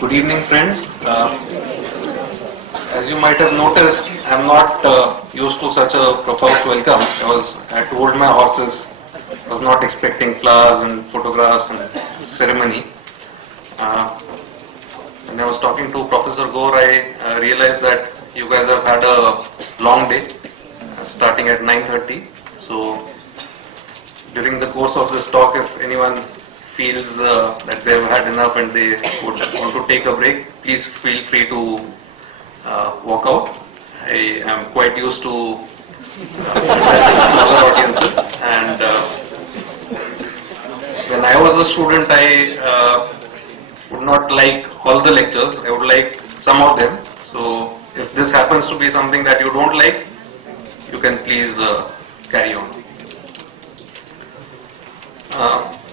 Good evening, friends. As you might have noticed, I am not used to such a profuse welcome. I told my horses, I was not expecting flowers and photographs and ceremony. When I was talking to Professor Gore, I realized that you guys have had a long day, starting at 9:30. So, during the course of this talk, if anyone feels that they have had enough and they would want to take a break, please feel free to walk out. I am quite used to smaller audiences, and when I was a student, I would not like all the lectures. I would like some of them. So if this happens to be something that you don't like, you can please carry on.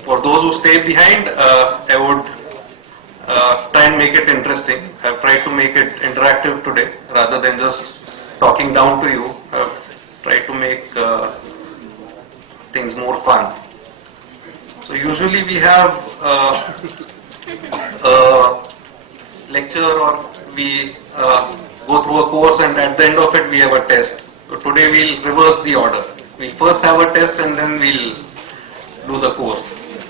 For those who stay behind, I would try and make it interesting. I've tried to make it interactive today rather than just talking down to you. I've tried to make things more fun. So usually we have a lecture or we go through a course and at the end of it we have a test. So today we'll reverse the order. We'll first have a test and then we'll do the course.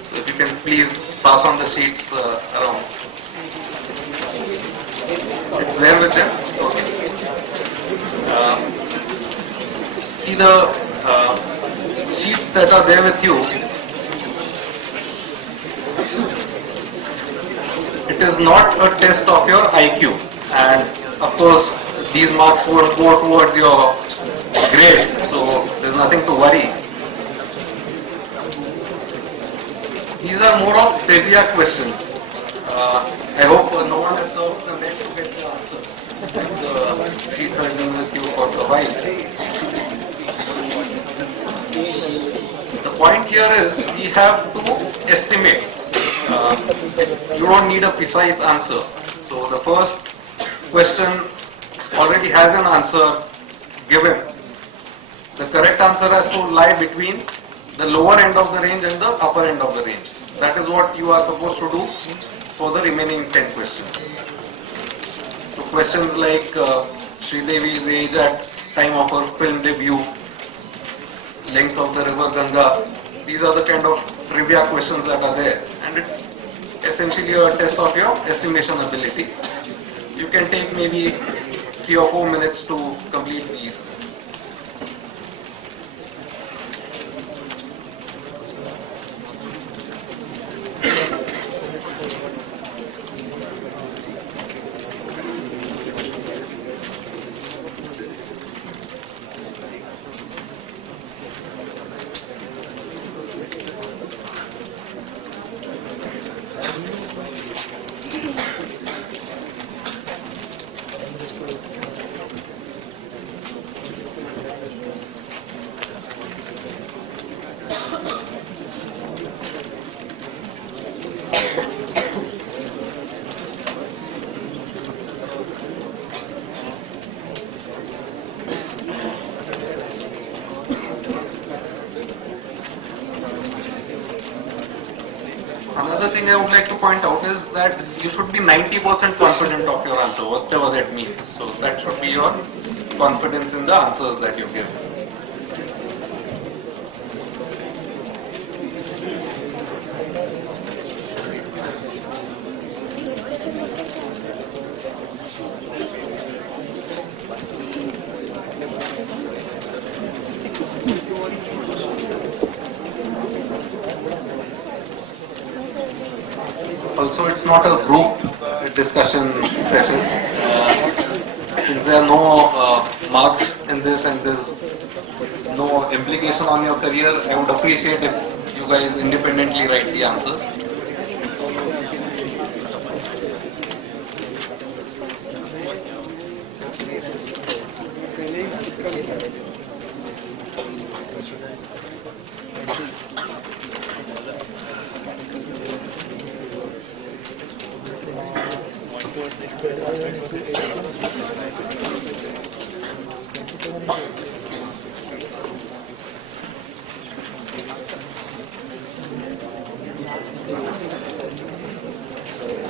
So if you can please pass on the sheets around. It's there with them? Okay. See the sheets that are there with you. It is not a test of your IQ, and of course these marks would go towards your grades, so there's nothing to worry. These are more of trivia questions. I hope no one has served the net to get the answer. The sheets are been with you for a while. The point here is we have to estimate. You don't need a precise answer. So the first question already has an answer given. The correct answer has to lie between the lower end of the range and the upper end of the range. That is what you are supposed to do for the remaining 10 questions. So questions like Sridevi's age at time of her film debut, length of the river Ganga, these are the kind of trivia questions that are there, and it's essentially a test of your estimation ability. You can take maybe 3 or 4 minutes to complete these. Another thing I would like to point out is that you should be 90% confident of your answer, whatever that means. So that should be your confidence in the answers that you give. Also, it's not a group discussion session. Since there are no marks in this and there's no implication on your career, I would appreciate if you guys independently write the answers.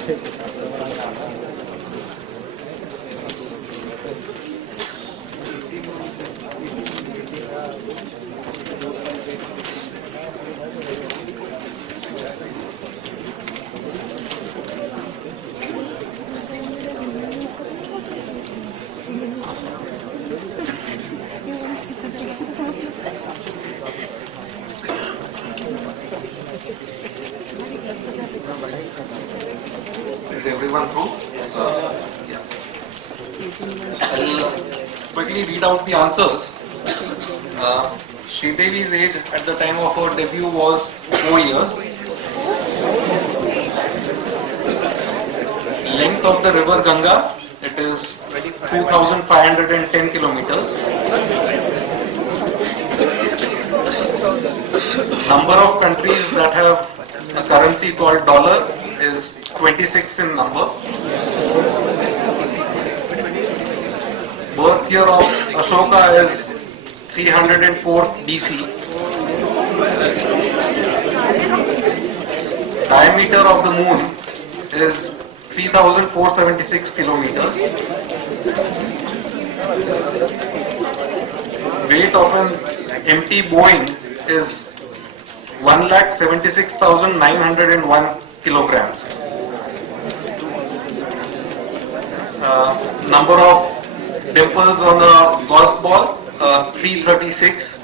Is everyone through? Yeah. I'll quickly read out the answers. Sridevi's age at the time of her debut was 4 years. Length of the river Ganga, it is 2,510 kilometers. Number of countries that have a currency called dollar is 26 in number. Birth year of Ashoka is 304 BC. Diameter of the moon is 3,476 kilometers. Weight of an empty Boeing is 1,76,901 kilograms. Number of dimples on a golf ball, 336.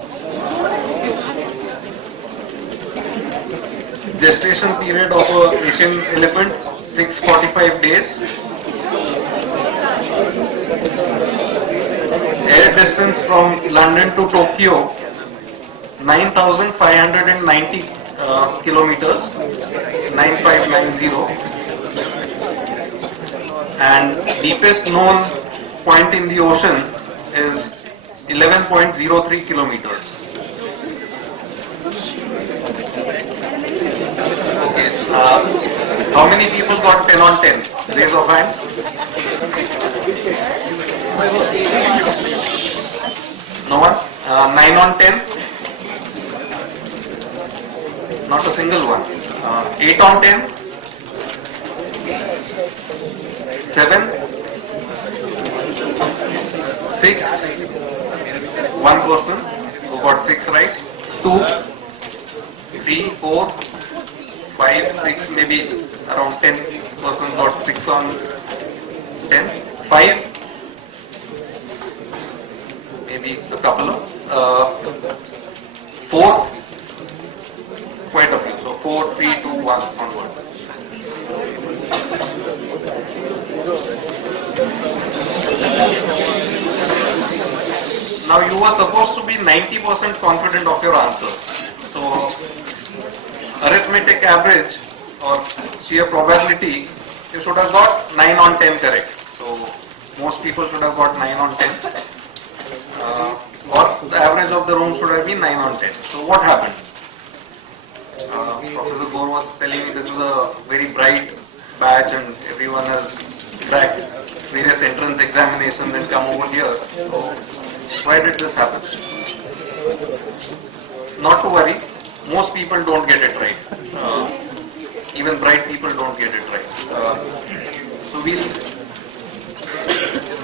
Gestation period of a Asian elephant, 645 days. Air distance from London to Tokyo, 9,590 kilometers, 9590. And deepest known point in the ocean is 11.03 kilometers. Okay. How many people got 10 on 10? Raise of hands. No one? 9 on 10? Not a single one. 8 on 10? 7? 6? One person who got 6 right. 2, 3, 4, 5, 6, maybe around 10 persons got 6 on 10. 5, maybe a couple of 4, quite a few. So 4, 3, 2, 1 onwards. Now you were supposed to be 90% confident of your answers. So arithmetic average or sheer probability, you should have got 9 on 10 correct. So most people should have got 9 on 10. Or the average of the room should have been 9 on 10. So what happened? Professor Gore was telling me this is a very bright batch and everyone has cracked various entrance examinations and come over here. So why did this happen? Not to worry, most people don't get it right. Even bright people don't get it right. So we'll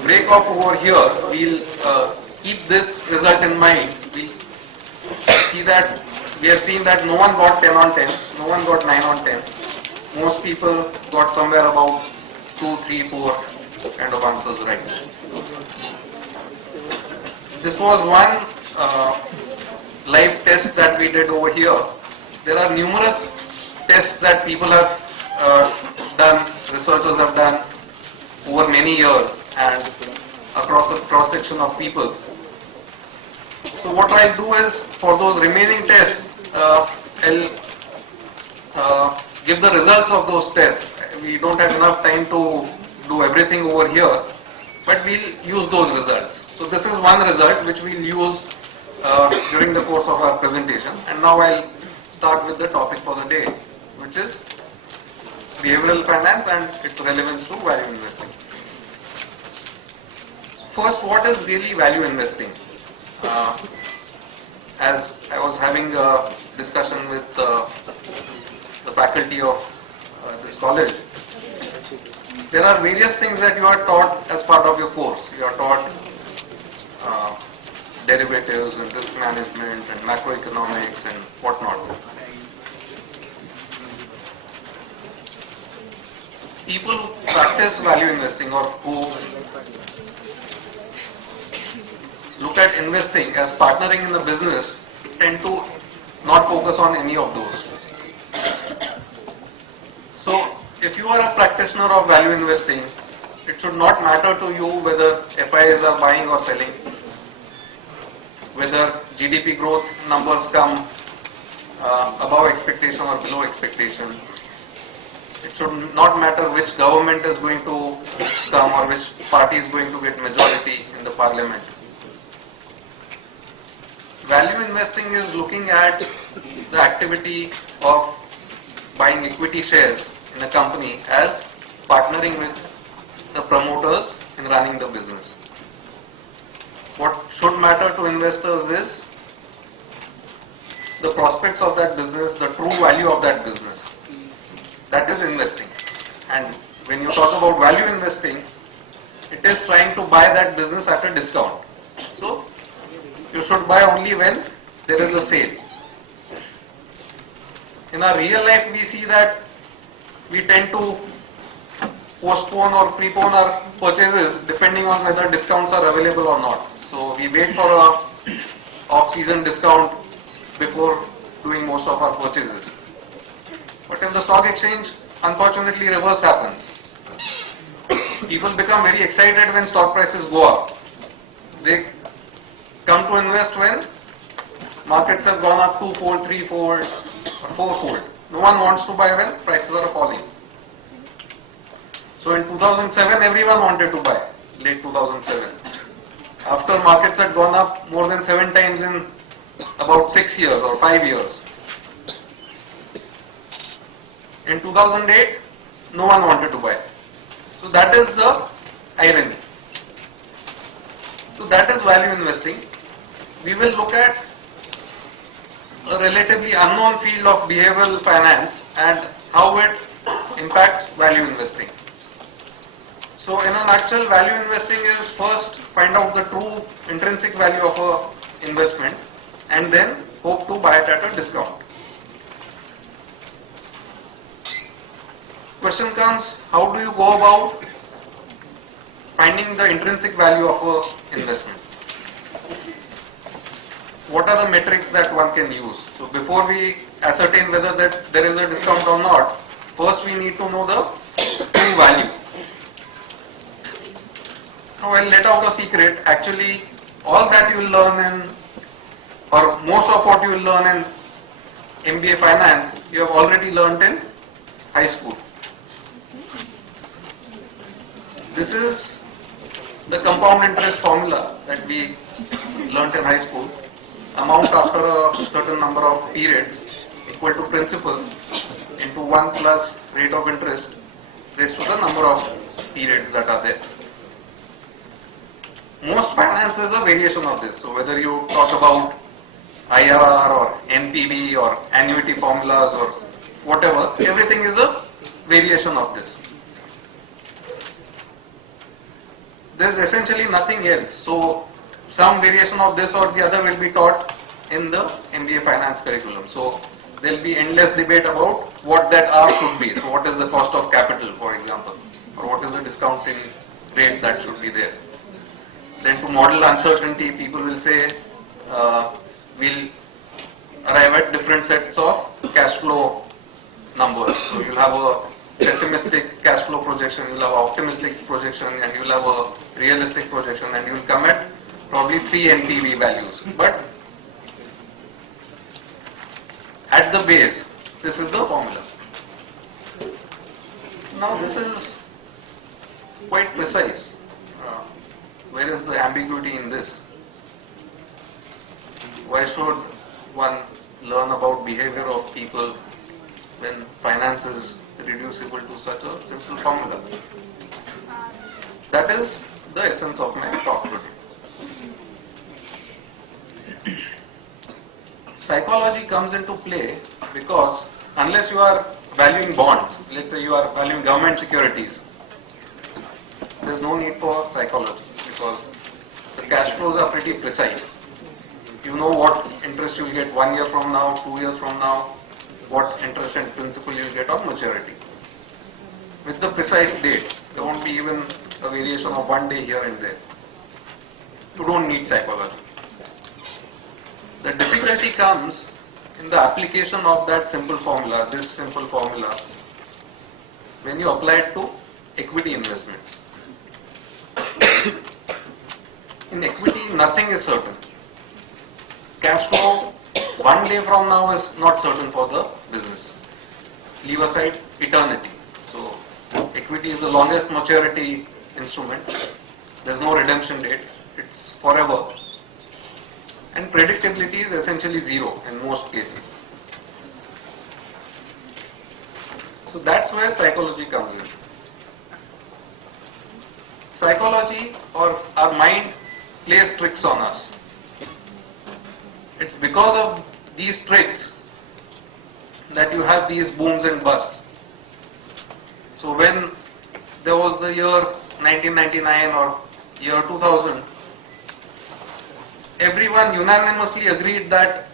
break off over here. We'll keep this result in mind. We see that we have seen that no one got 10 on 10, no one got 9 on 10. Most people got somewhere about 2, 3, 4 kind of answers right. This was one live test that we did over here. There are numerous tests that people have done, researchers have done over many years and across a cross section of people. So what I'll do is, for those remaining tests, I'll give the results of those tests. We don't have enough time to do everything over here, but we'll use those results. So this is one result which we'll use during the course of our presentation. And now I'll start with the topic for the day, which is behavioral finance and its relevance to value investing. First, what is really value investing? As I was having a discussion with the faculty of this college, There are various things that you are taught as part of your course. You are taught derivatives and risk management and macroeconomics and whatnot. People who practice value investing or who look at investing as partnering in the business tend to not focus on any of those. So, if you are a practitioner of value investing, it should not matter to you whether FIs are buying or selling, whether GDP growth numbers come above expectation or below expectation. It should not matter which government is going to come or which party is going to get majority in the parliament. Value investing is looking at the activity of buying equity shares in a company as partnering with the promoters in running the business. What should matter to investors is the prospects of that business, the true value of that business. That is investing. And when you talk about value investing, it is trying to buy that business at a discount. So, you should buy only when there is a sale. In our real life, we see that we tend to postpone or prepone our purchases depending on whether discounts are available or not. So we wait for a off-season discount before doing most of our purchases. But in the stock exchange, unfortunately, reverse happens. People become very excited when stock prices go up. They come to invest when markets have gone up twofold, threefold, or fourfold. No one wants to buy when prices are falling. So in 2007, everyone wanted to buy, late 2007. After markets had gone up more than 7 times in about 6 years or 5 years. In 2008, no one wanted to buy. So that is the irony. So that is value investing. We will look at a relatively unknown field of behavioral finance and how it impacts value investing. So in a nutshell, value investing is first find out the true intrinsic value of a investment and then hope to buy it at a discount. Question comes, how do you go about finding the intrinsic value of an investment? What are the metrics that one can use? So before we ascertain whether that there is a discount or not, first we need to know the true value. Now I'll let out a secret. Actually, all that you will learn in, or most of what you will learn in MBA Finance, you have already learned in high school. This is the compound interest formula that we learnt in high school. Amount after a certain number of periods equal to principal into 1 plus rate of interest raised to the number of periods that are there. Most finance is a variation of this. So whether you talk about IRR or NPV or annuity formulas or whatever, everything is a variation of this. There is essentially nothing else. So some variation of this or the other will be taught in the MBA Finance curriculum. So there will be endless debate about what that R should be. So what is the cost of capital, for example, or what is the discounting rate that should be there. Then to model uncertainty, people will say we'll arrive at different sets of cash flow numbers. So you'll have a pessimistic cash flow projection, you'll have optimistic projection, and you'll have a realistic projection, and you'll come at probably 3 NPV values. But at the base, this is the formula. Now this is quite precise. Where is the ambiguity in this? Why should one learn about behavior of people when finance is reducible to such a simple formula? That is the essence of my talk today. Psychology comes into play because unless you are valuing bonds, let's say you are valuing government securities, there's no need for psychology because the cash flows are pretty precise. You know what interest you will get 1 year from now, 2 years from now, what interest and principal you will get on maturity. With the precise date, there won't be even a variation of 1 day here and there. You don't need psychology. The difficulty comes in the application of that simple formula, this simple formula, when you apply it to equity investments. In equity, nothing is certain. Cash flow 1 day from now is not certain for the business. Leave aside eternity. So, equity is the longest maturity instrument. There's no redemption date. It's forever. And predictability is essentially zero in most cases. So that's where psychology comes in. Psychology or our mind plays tricks on us. It's because of these tricks that you have these booms and busts. So when there was the year 1999 or year 2000, everyone unanimously agreed that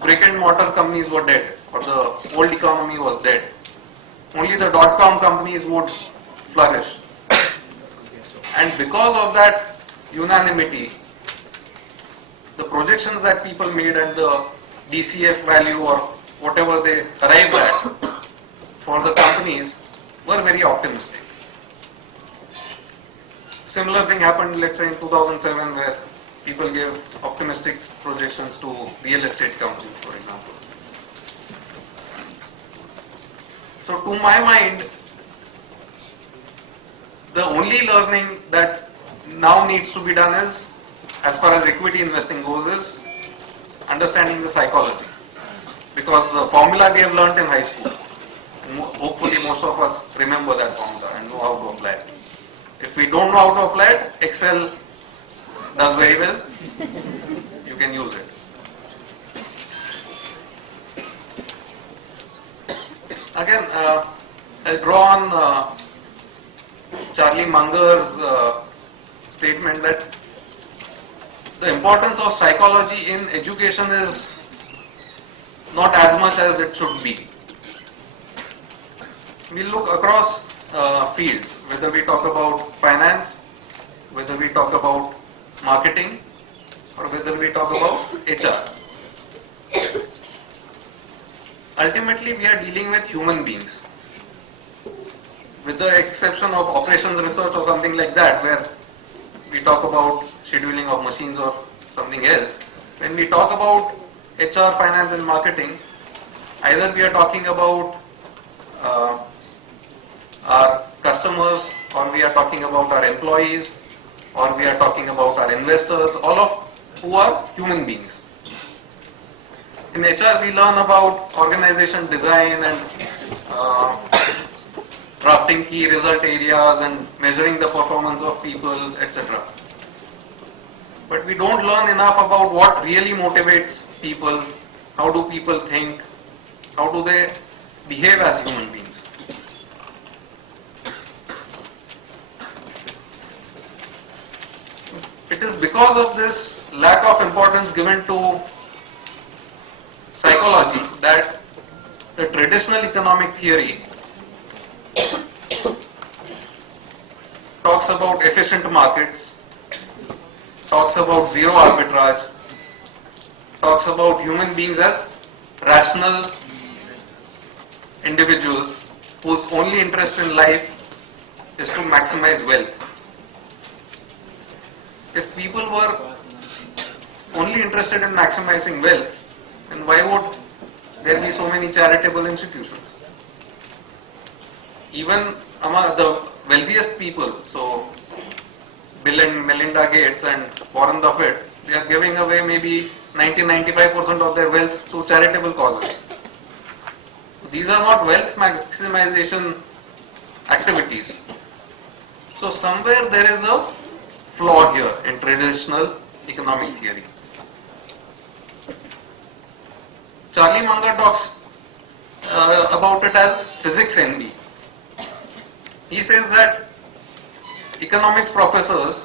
brick and mortar companies were dead or the old economy was dead. Only the dot-com companies would flourish. And because of that unanimity, the projections that people made and the DCF value or whatever they arrived at for the companies were very optimistic. Similar thing happened, let's say in 2007, where people gave optimistic projections to real estate companies, for example. So to my mind, the only learning that now needs to be done is, as far as equity investing goes, is understanding the psychology. Because the formula we have learnt in high school, and hopefully most of us remember that formula and know how to apply it. If we don't know how to apply it, Excel does very well. You can use it. Again, I'll draw on Charlie Munger's statement that the importance of psychology in education is not as much as it should be. We look across fields, whether we talk about finance, whether we talk about marketing, or whether we talk about HR. Ultimately, we are dealing with human beings. With the exception of operations research or something like that, where we talk about scheduling of machines or something else, when we talk about HR, finance and marketing, either we are talking about our customers, or we are talking about our employees, or we are talking about our investors, all of who are human beings. In HR, we learn about organization design and drafting key result areas and measuring the performance of people, etc. But we don't learn enough about what really motivates people, how do people think, how do they behave as human beings. It is because of this lack of importance given to psychology that the traditional economic theory talks about efficient markets, talks about zero arbitrage, talks about human beings as rational individuals whose only interest in life is to maximize wealth. If people were only interested in maximizing wealth, then why would there be so many charitable institutions? Even among the wealthiest people, so Bill and Melinda Gates and Warren Buffett, they are giving away maybe 90-95% of their wealth to charitable causes. These are not wealth maximization activities. So somewhere there is a flaw here in traditional economic theory. Charlie Munger talks about it as physics NB. He says that economics professors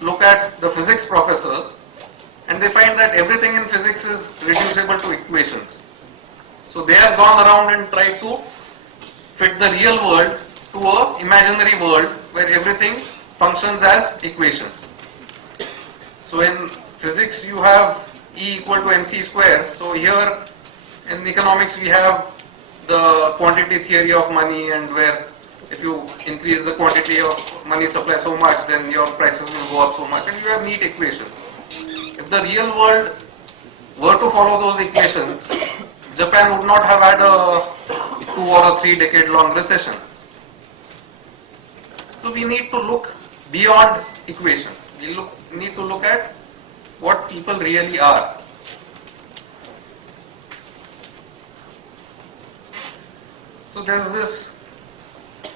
look at the physics professors and they find that everything in physics is reducible to equations. So they have gone around and tried to fit the real world to an imaginary world where everything functions as equations. So in physics you have E equal to mc square. So here in economics we have the quantity theory of money, and where if you increase the quantity of money supply so much, then your prices will go up so much, and you have neat equations. If the real world were to follow those equations, Japan would not have had a 2 or a 3 decade long recession. So we need to look beyond equations. We need to look at what people really are. So there is this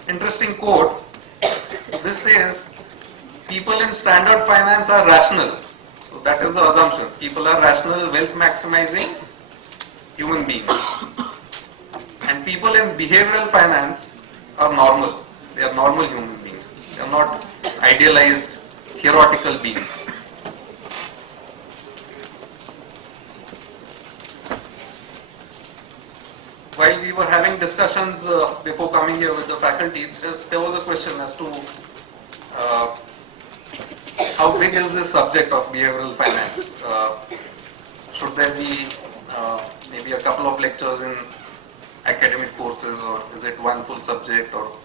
interesting quote. This says, people in standard finance are rational. So that is the assumption. People are rational, wealth maximizing human beings. And people in behavioral finance are normal. They are normal human beings. They are not idealized, theoretical beings. While we were having discussions before coming here with the faculty, there was a question as to how big is this subject of behavioral finance? Should there be maybe a couple of lectures in academic courses, or is it one full subject, or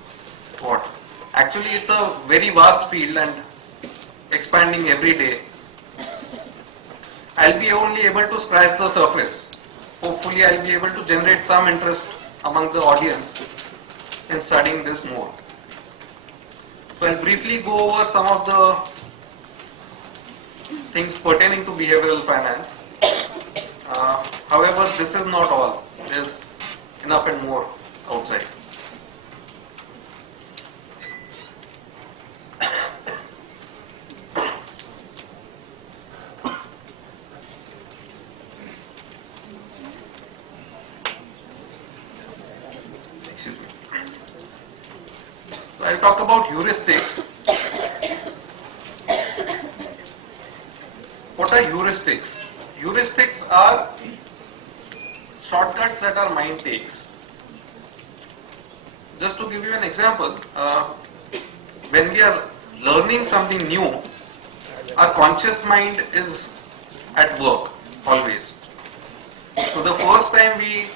what? Actually, it's a very vast field and expanding every day. I'll be only able to scratch the surface. Hopefully I'll be able to generate some interest among the audience in studying this more. So I'll briefly go over some of the things pertaining to behavioral finance. However, this is not all. There's enough and more outside. So I'll talk about heuristics. What are heuristics? Heuristics are shortcuts that our mind takes. Just to give you an example, when we are learning something new, our conscious mind is at work always. So the first time we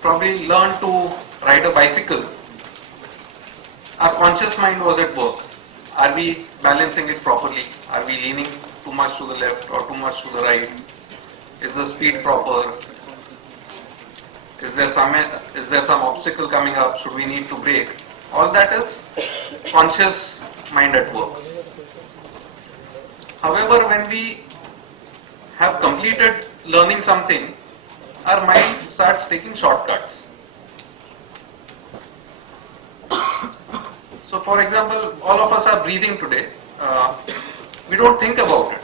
probably learned to ride a bicycle, our conscious mind was at work. Are we balancing it properly? Are we leaning too much to the left or too much to the right? Is the speed proper? Is there some obstacle coming up? Should we need to brake? All that is conscious mind at work. However, when we have completed learning something, our mind starts taking shortcuts. So for example, all of us are breathing today. We don't think about it.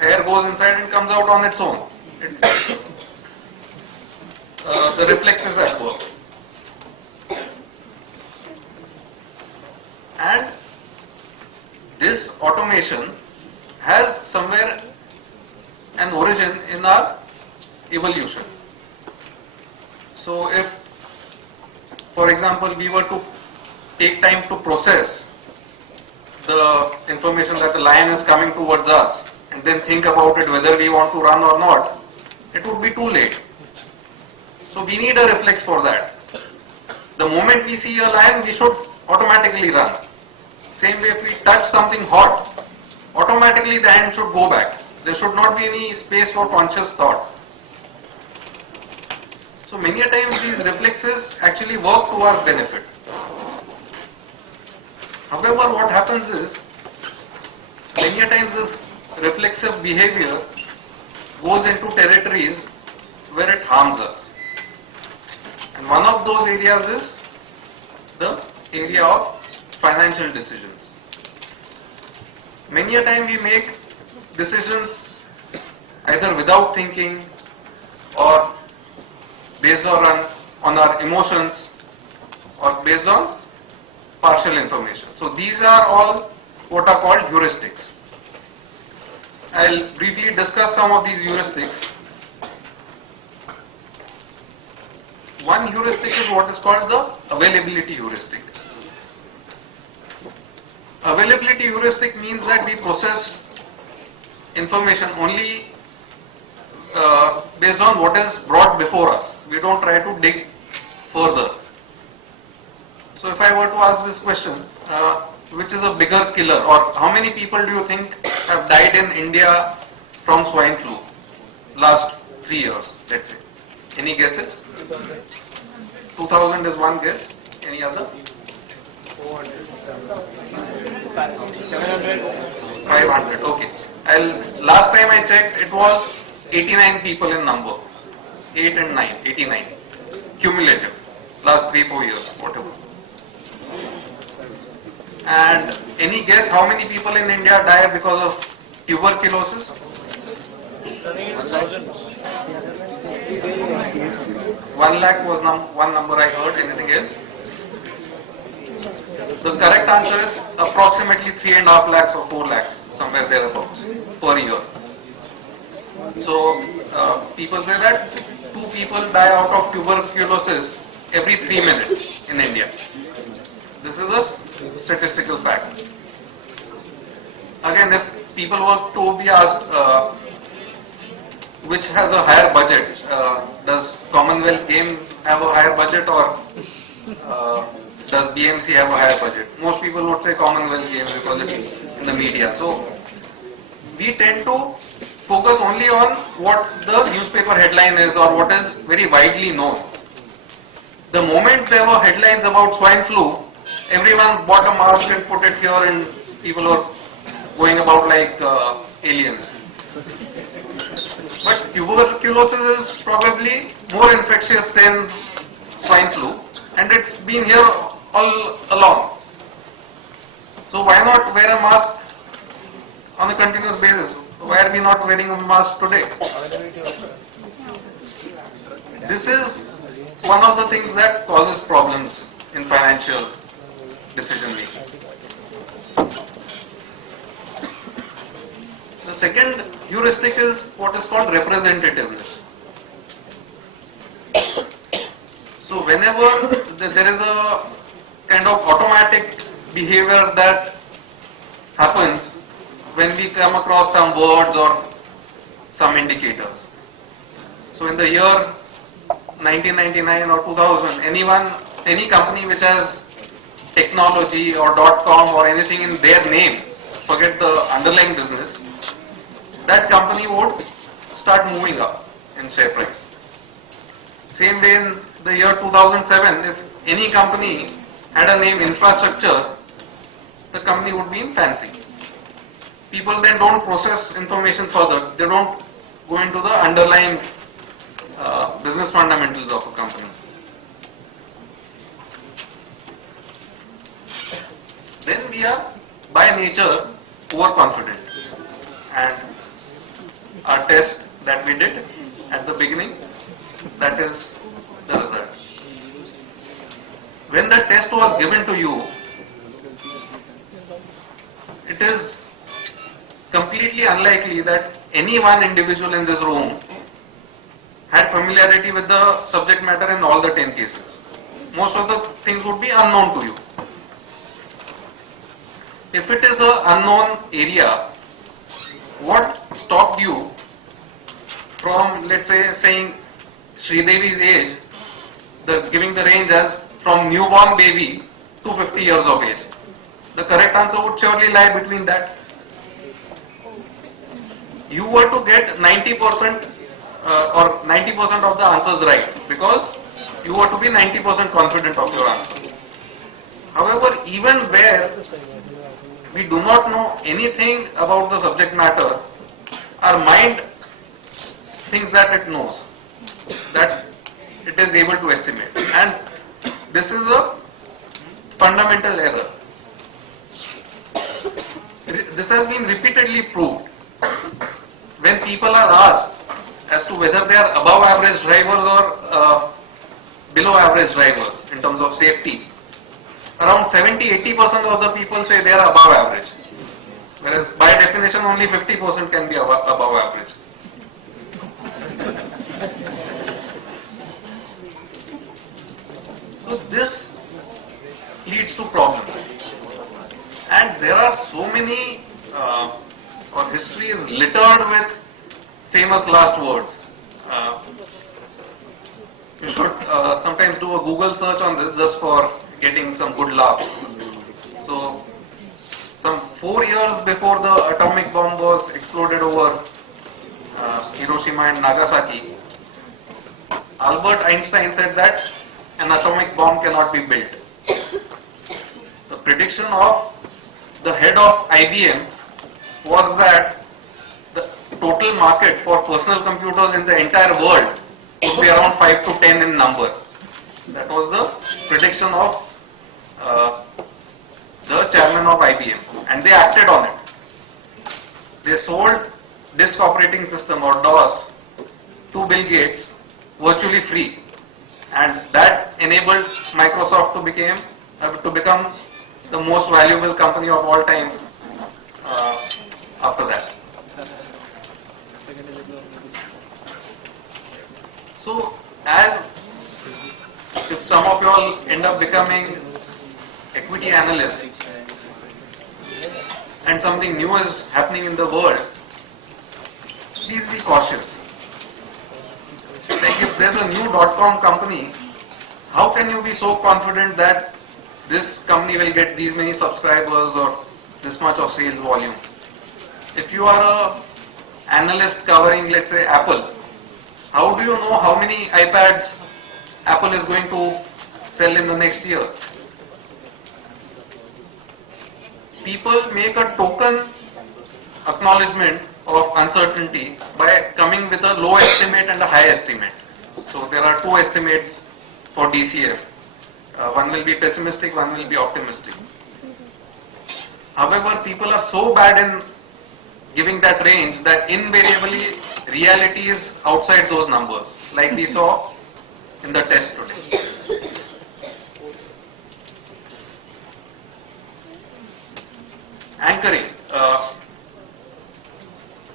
Air goes inside and comes out on its own. The reflexes at work. And this automation has somewhere an origin in our evolution. So if, for example, we were to take time to process the information that the lion is coming towards us and then think about it whether we want to run or not, it would be too late. So we need a reflex for that. The moment we see a lion, we should automatically run. Same way, if we touch something hot, automatically the hand should go back. There should not be any space for conscious thought. So many a times these reflexes actually work to our benefit. However, what happens is, many a times this reflexive behavior goes into territories where it harms us. And one of those areas is the area of financial decisions. Many a time we make decisions either without thinking or based on on our emotions or based on partial information. So these are all what are called heuristics. I'll briefly discuss some of these heuristics. One heuristic is what is called the availability heuristic. Availability heuristic means that we process information only based on what is brought before us. We don't try to dig further. So if I were to ask this question, which is a bigger killer, or how many people do you think have died in India from swine flu last 3 years, let's say? Any guesses? 2000 is one guess. Any other? 500. Okay. Last time I checked, it was 89 people in number. 8 and 9, 89. Cumulative. Last 3-4 years, whatever. And any guess how many people in India die because of tuberculosis? 1 lakh was one number I heard. Anything else? The correct answer is approximately 3.5 lakhs or 4 lakhs, somewhere thereabouts, per year. So people say that 2 people die out of tuberculosis every 3 minutes in India. This is a statistical fact. Again, if people were to be asked which has a higher budget, does Commonwealth Games have a higher budget or does BMC have a higher budget? Most people would say Commonwealth Games because it's in the media. So we tend to focus only on what the newspaper headline is or what is very widely known. The moment there were headlines about swine flu, everyone bought a mask and put it here and people were going about like aliens. But tuberculosis is probably more infectious than swine flu and it's been here all along. So why not wear a mask on a continuous basis? Why are we not wearing a mask today? This is one of the things that causes problems in financial decision making. The second heuristic is what is called representativeness. So whenever there is a kind of automatic behavior that happens when we come across some words or some indicators. So in the year 1999 or 2000, any company which has technology or .com or anything in their name, forget the underlying business, that company would start moving up in share price. Same way in the year 2007, if any company had a name infrastructure, the company would be in fancy. People then don't process information further. They don't go into the underlying business fundamentals of a company. Then we are by nature overconfident, and our test that we did at the beginning, that is the result. When the test was given to you, it is completely unlikely that any one individual in this room had familiarity with the subject matter in all the 10 cases. Most of the things would be unknown to you. If it is an unknown area, what stopped you from, let's say, saying Sridevi's age, giving the range as from newborn baby to 50 years of age? The correct answer would surely lie between that. You were to get 90% or 90% of the answers right because you were to be 90% confident of your answer. However, even where we do not know anything about the subject matter, our mind thinks that it knows, that it is able to estimate, and this is a fundamental error. This has been repeatedly proved. When people are asked as to whether they are above average drivers or below average drivers in terms of safety, around 70-80% of the people say they are above average. Whereas by definition only 50% can be above average. So this leads to problems. And there are so many, or history is littered with famous last words. You should sometimes do a Google search on this just for getting some good laughs. So, some 4 years before the atomic bomb was exploded over Hiroshima and Nagasaki, Albert Einstein said that an atomic bomb cannot be built. The prediction of the head of IBM was that the total market for personal computers in the entire world would be around 5 to 10 in number. That was the prediction of the chairman of IBM, and they acted on it. They sold disk operating system or DOS to Bill Gates virtually free, and that enabled Microsoft to become the most valuable company of all time after that. So, as if some of you all end up becoming equity analysts and something new is happening in the world, please be cautious. Like if there's a new .com company, how can you be so confident that this company will get these many subscribers or this much of sales volume? If you are an analyst covering, let's say, Apple, how do you know how many iPads Apple is going to sell in the next year? People make a token acknowledgement of uncertainty by coming with a low estimate and a high estimate. So there are two estimates for DCF. One will be pessimistic, one will be optimistic. However, people are so bad in giving that range that invariably reality is outside those numbers, like we saw in the test today. Anchoring.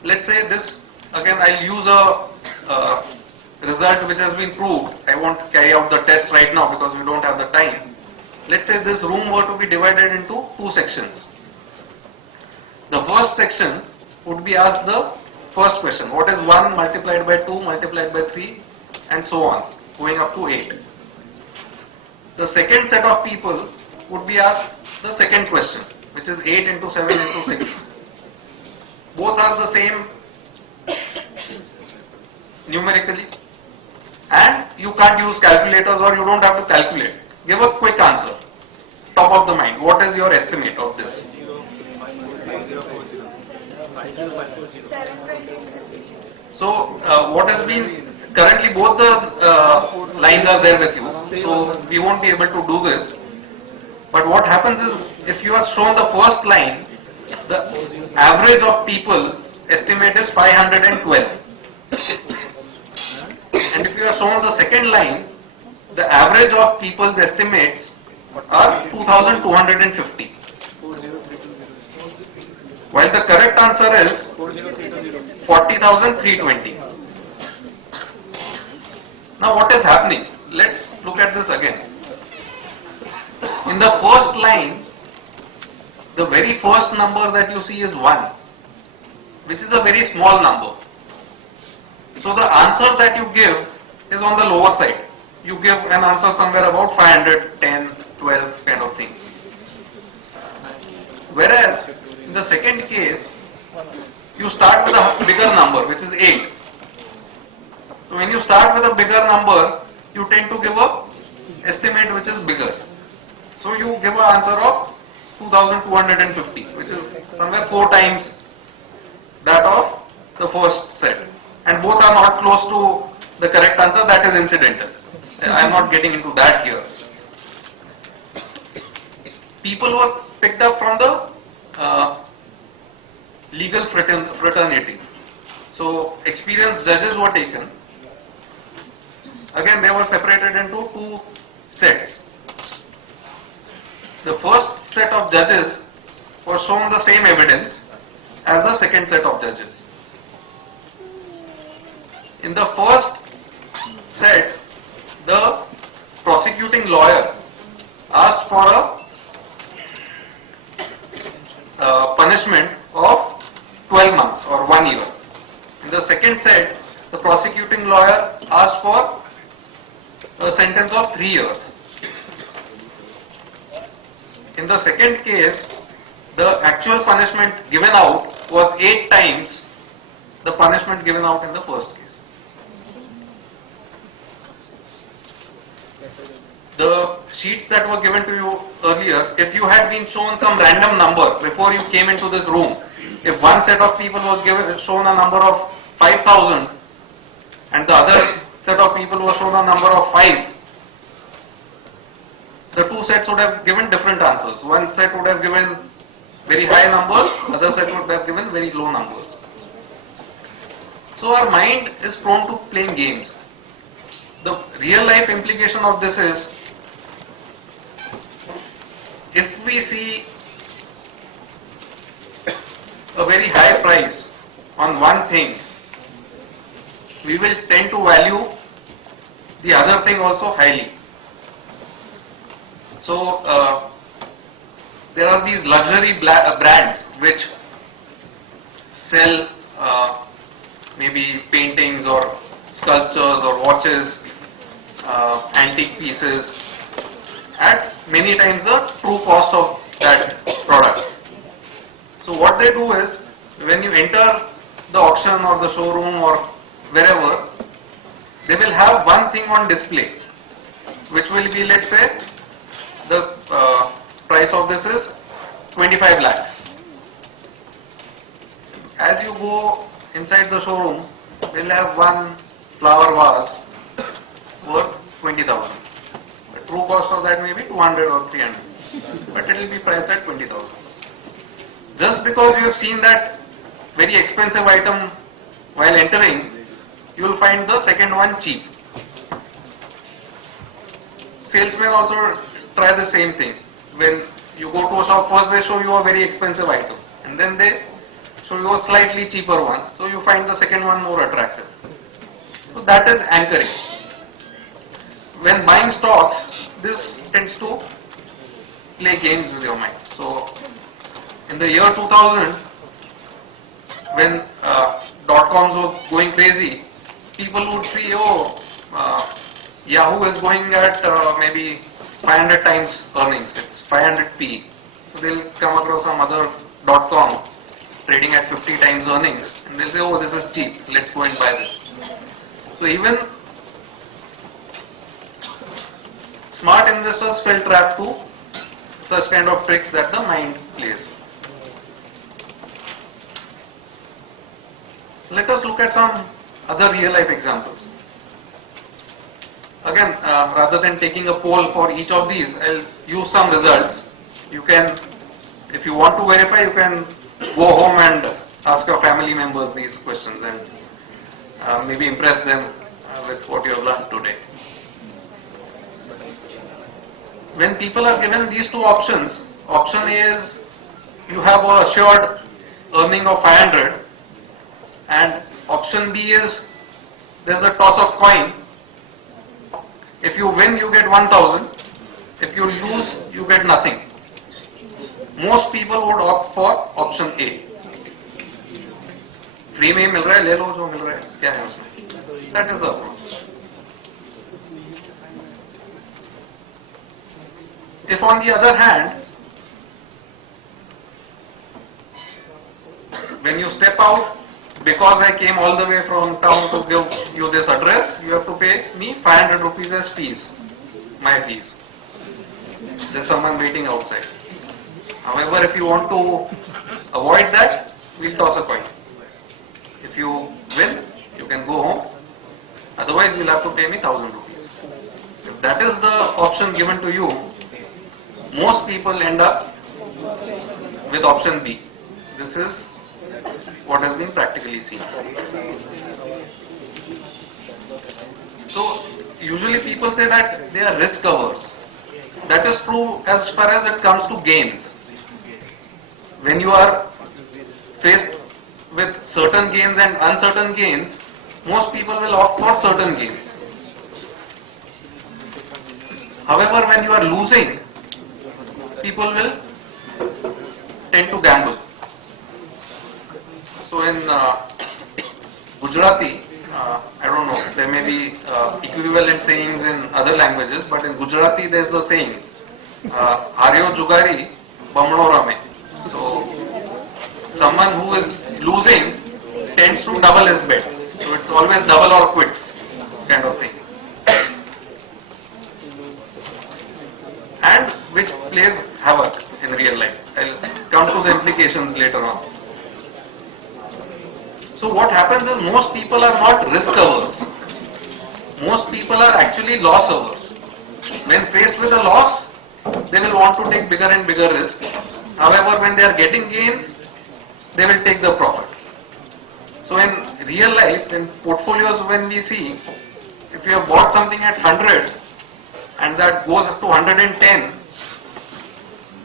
Let's say this, again I'll use a result which has been proved. I won't carry out the test right now because we don't have the time. Let's say this room were to be divided into two sections. The first section would be asked the first question, what is 1 multiplied by 2 multiplied by 3 and so on, going up to 8. The second set of people would be asked the second question, which is 8 into 7 into 6. Both are the same numerically, and you can't use calculators or you don't have to calculate. Give a quick answer, top of the mind. What is your estimate of this? So what has been, currently both the lines are there with you, so we won't be able to do this. But what happens is, if you are shown the first line, the average of people's estimate is 512. And if you are shown the second line, the average of people's estimates are 2250. While the correct answer is 40,320. Now what is happening? Let's look at this again. In the first line, the very first number that you see is 1, which is a very small number. So the answer that you give is on the lower side. You give an answer somewhere about 510, 12 kind of thing. Whereas in the second case, you start with a bigger number, which is 8. So when you start with a bigger number, you tend to give a estimate which is bigger. So you give an answer of 2250, which is somewhere 4 times that of the first set. And both are not close to the correct answer, that is incidental. I am not getting into that here. People were picked up from the legal fraternity. So experienced judges were taken. Again, they were separated into two sets. The first set of judges was shown the same evidence as the second set of judges. In the first set, the prosecuting lawyer asked for a punishment of 12 months or 1 year. In the second set, the prosecuting lawyer asked for a sentence of 3 years. In the second case, the actual punishment given out was 8 times the punishment given out in the first case. The sheets that were given to you earlier, if you had been shown some random number before you came into this room, if one set of people was shown a number of 5,000 and the other set of people was shown a number of 5, the two sets would have given different answers. One set would have given very high numbers, other set would have given very low numbers. So our mind is prone to playing games. The real life implication of this is, if we see a very high price on one thing, we will tend to value the other thing also highly. So there are these luxury brands which sell maybe paintings or sculptures or watches, antique pieces at many times the true cost of that product. So what they do is, when you enter the auction or the showroom or wherever, they will have one thing on display, which will be, let's say, the price of this is 25 lakhs. As you go inside the showroom, they will have one flower vase worth 20,000. The true cost of that may be 200 or 300, but it will be priced at 20,000. Just because you have seen that very expensive item while entering, you will find the second one cheap. Salesmen also try the same thing. When you go to a shop, first they show you a very expensive item and then they show you a slightly cheaper one, so you find the second one more attractive. So that is anchoring. When buying stocks, this tends to play games with your mind. So in the year 2000, when dot-coms were going crazy, people would see, Yahoo is going at maybe 500 times earnings, it's 500 P. So they'll come across some other dot-com trading at 50 times earnings and they'll say, oh, this is cheap, let's go and buy this. So even smart investors fell trap to such kind of tricks that the mind plays. Let us look at some other real life examples. Again, rather than taking a poll for each of these, I'll use some results. You can, if you want to verify, you can go home and ask your family members these questions and maybe impress them with what you have learned today. When people are given these two options, option A is you have a assured earning of 500 and option B is there's a toss of coin. If you win, you get 1,000. If you lose, you get nothing. Most people would opt for option A. Free में मिल रहा है, ले लो जो मिल रहा है, क्या है उसमें? That is the approach. If on the other hand, when you step out, because I came all the way from town to give you this address, you have to pay me 500 rupees as fees, my fees. There's someone waiting outside. However, if you want to avoid that, we'll toss a coin. If you win, you can go home. Otherwise, you'll have to pay me 1,000 rupees. If that is the option given to you, most people end up with option B. This is what has been practically seen. So usually people say that they are risk averse. That is true as far as it comes to gains. When you are faced with certain gains and uncertain gains, most people will opt for certain gains. However, when you are losing, people will tend to gamble. So in Gujarati, I don't know, there may be equivalent sayings in other languages, but in Gujarati there is a saying, Haryo Jugari, Bamno Rame. So someone who is losing tends to double his bets. So it's always double or quits kind of thing. And which plays havoc in real life. I'll come to the implications later on. So what happens is most people are not risk averse. Most people are actually loss averse. When faced with a loss, they will want to take bigger and bigger risks. However, when they are getting gains, they will take the profit. So in real life, in portfolios, when we see, if you have bought something at 100 and that goes up to 110,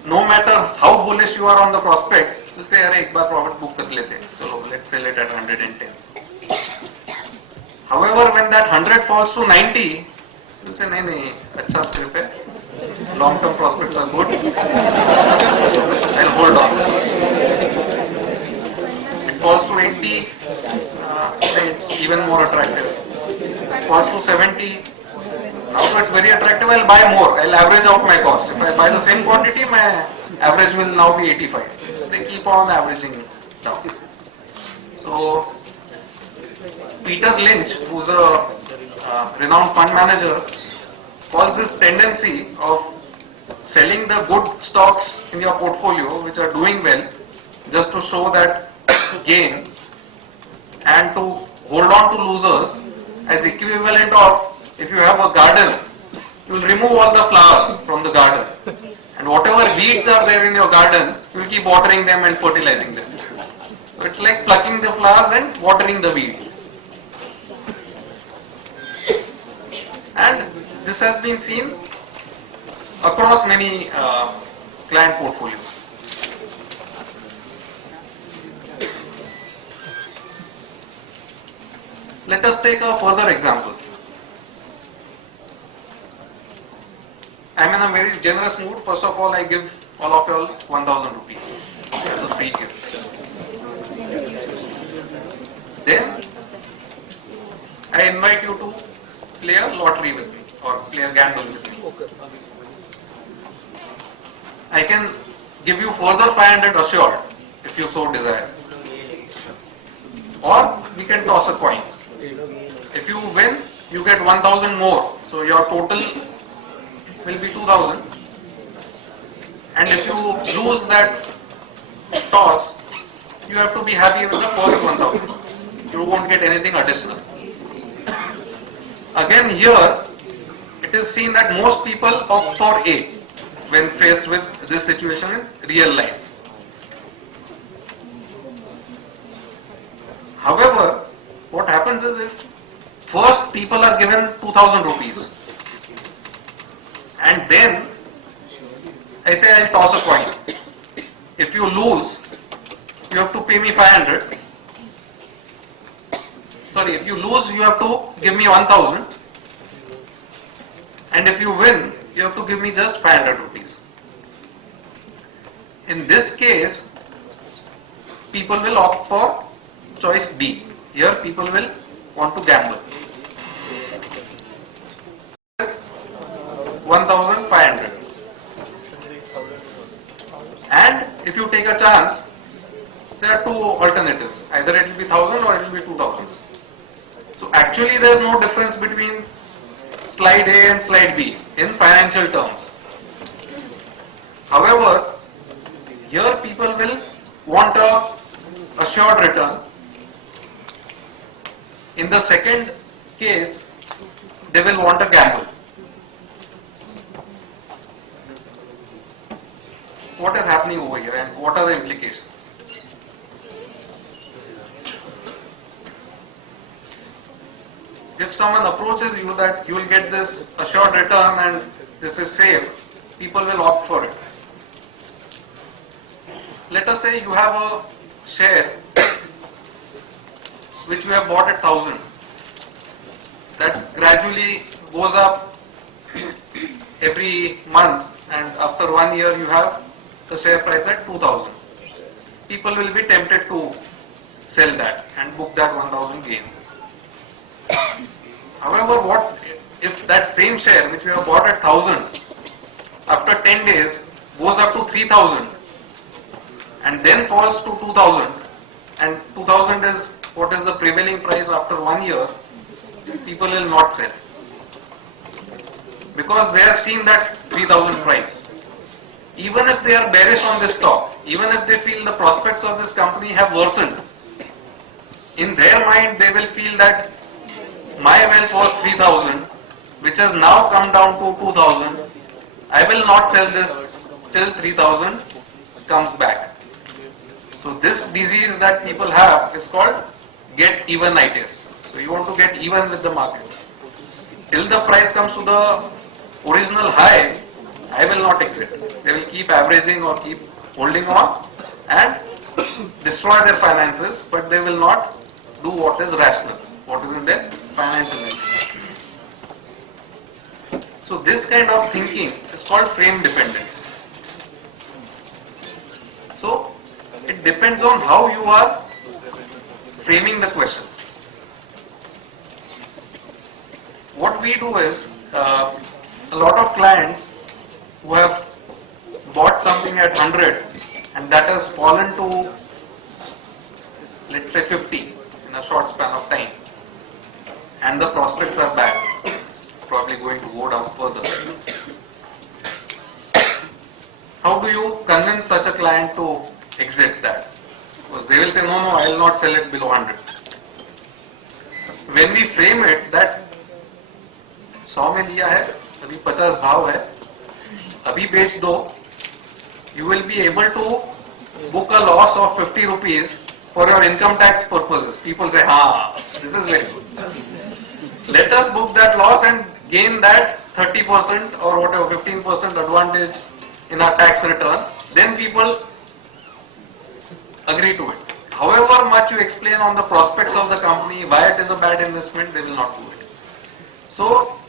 no matter how bullish you are on the prospects, you'll say, "Arey, ek baar profit book kar lete. Chalo, let's sell it at 110." However, when that 100 falls to 90, you'll say, "Nahi, nahi, acha script hai. Long-term prospects are good. I'll hold on." It falls to 80, it's even more attractive. It falls to 70. Now it's very attractive, I'll buy more, I'll average out my cost. If I buy the same quantity, my average will now be 85. They keep on averaging down. So, Peter Lynch, who's a renowned fund manager, calls this tendency of selling the good stocks in your portfolio, which are doing well, just to show that gain, and to hold on to losers, as equivalent of, if you have a garden, you will remove all the flowers from the garden, and whatever weeds are there in your garden, you will keep watering them and fertilizing them. So it's like plucking the flowers and watering the weeds. And this has been seen across many client portfolios. Let us take a further example. I am in a very generous mood. First of all, I give all of you all 1,000 rupees as a free gift. Then I invite you to play a lottery with me or play a gamble with me. I can give you further 500 assured if you so desire. Or we can toss a coin. If you win, you get 1,000 more. So your total will be 2,000. And if you lose that toss, you have to be happy with the first 1,000. You won't get anything additional. Again here, it is seen that most people opt for A when faced with this situation in real life. However, what happens is, if first people are given 2,000 rupees and then I say I'll toss a coin. If you lose, you have to pay me 500. Sorry, if you lose, you have to give me 1,000. And if you win, you have to give me just 500 rupees. In this case, people will opt for choice B. Here people will want to gamble. 1,500. And if you take a chance, there are two alternatives. Either it will be 1,000 or it will be 2,000. So actually there is no difference between slide A and slide B in financial terms. However, here people will want a assured return. In the second case, they will want a gamble. What is happening over here and what are the implications? if someone approaches you that you will get this assured return and this is safe, people will opt for it. Let us say you have a share which you have bought at 1000, that gradually goes up every month, and after 1 year you have the share price at 2000. People will be tempted to sell that and book that 1000 gain. However, what if that same share which you have bought at 1000 after 10 days goes up to 3000 and then falls to 2000, and 2000 is what is the prevailing price after 1 year? People will not sell, because they have seen that 3000 price. Even if they are bearish on this stock, even if they feel the prospects of this company have worsened, in their mind they will feel that my wealth was 3000, which has now come down to 2000. I will not sell this till 3000 comes back. So this disease that people have is called get evenitis. So you want to get even with the market. Till the price comes to the original high, I will not exit. They will keep averaging or keep holding on and destroy their finances, but they will not do what is rational, what is in their financial interest. So this kind of thinking is called frame dependence. So it depends on how you are framing the question. What we do is, a lot of clients who have bought something at 100 and that has fallen to, let's say, 50 in a short span of time, and the prospects are bad, it's probably going to go down further. How do you convince such a client to exit that? Because they will say, no, I will not sell it below 100. When we frame it that 100 में लिया है, अभी 50 भाव है, अभी बेच दो, you will be able to book a loss of 50 rupees for your income tax purposes. People say, this is very good. Let us book that loss and gain that 30% or whatever 15% advantage in our tax return. Then people agree to it. However much you explain on the prospects of the company, why it is a bad investment, they will not do it. So,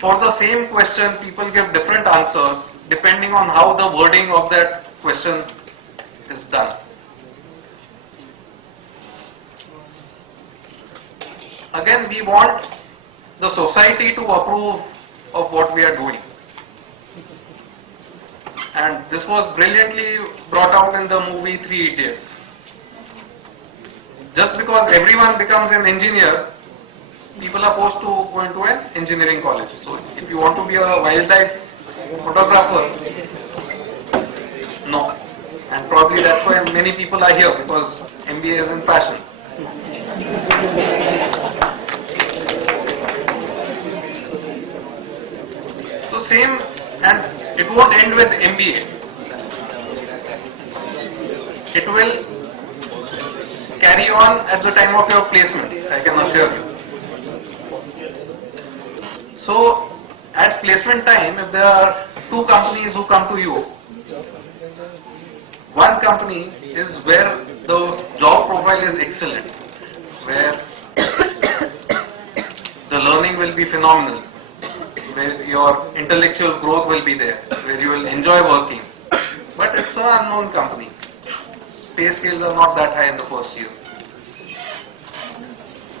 for the same question, people give different answers depending on how the wording of that question is done. Again, we want the society to approve of what we are doing. And this was brilliantly brought out in the movie Three Idiots. Just because everyone becomes an engineer, people are forced to go into an engineering college. So if you want to be a wildlife photographer, no. And probably that's why many people are here, because MBA is in passion. So same, and it won't end with MBA. It will carry on at the time of your placements, I can assure you. So at placement time, if there are two companies who come to you, one company is where the job profile is excellent, where the learning will be phenomenal, where your intellectual growth will be there, where you will enjoy working. But it's an unknown company. Pay scales are not that high in the first year.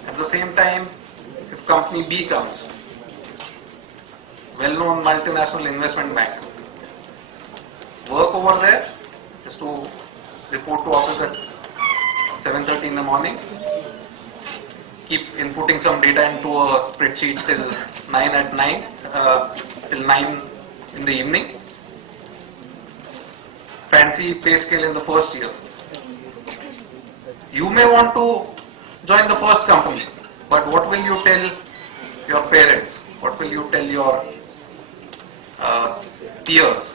At the same time, if company B comes, well-known multinational investment bank, work over there is to report to office at 7:30 in the morning, keep inputting some data into a spreadsheet till 9 in the evening. Fancy pay scale in the first year. You may want to join the first company, but what will you tell your parents? What will you tell your peers?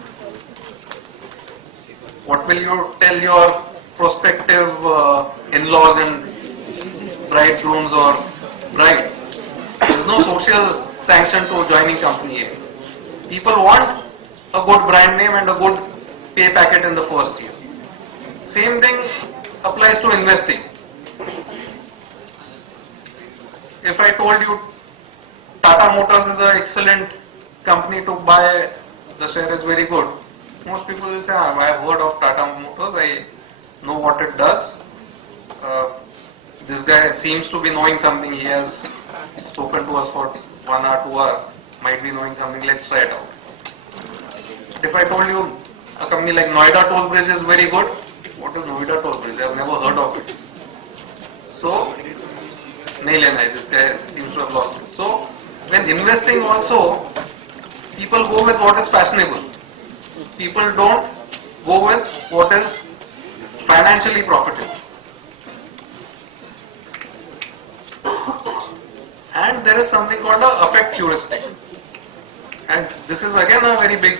What will you tell your prospective in-laws and bridegrooms or bribe. There is no social sanction to joining company A. People want a good brand name and a good pay packet in the first year. Same thing applies to investing. If I told you Tata Motors is an excellent company to buy, the share is very good, most people will say, I have heard of Tata Motors, I know what it does. This guy seems to be knowing something, he has spoken to us for 1 hour, 2 hours, might be knowing something, let's try it out. If I told you a company like Noida Toll Bridge is very good, what is Noida Toll Bridge? I have never heard of it. So, nahi lena hai, this guy seems to have lost it. So, when investing also, people go with what is fashionable. People don't go with what is financially profitable. And there is something called a affect heuristic. And this is again a very big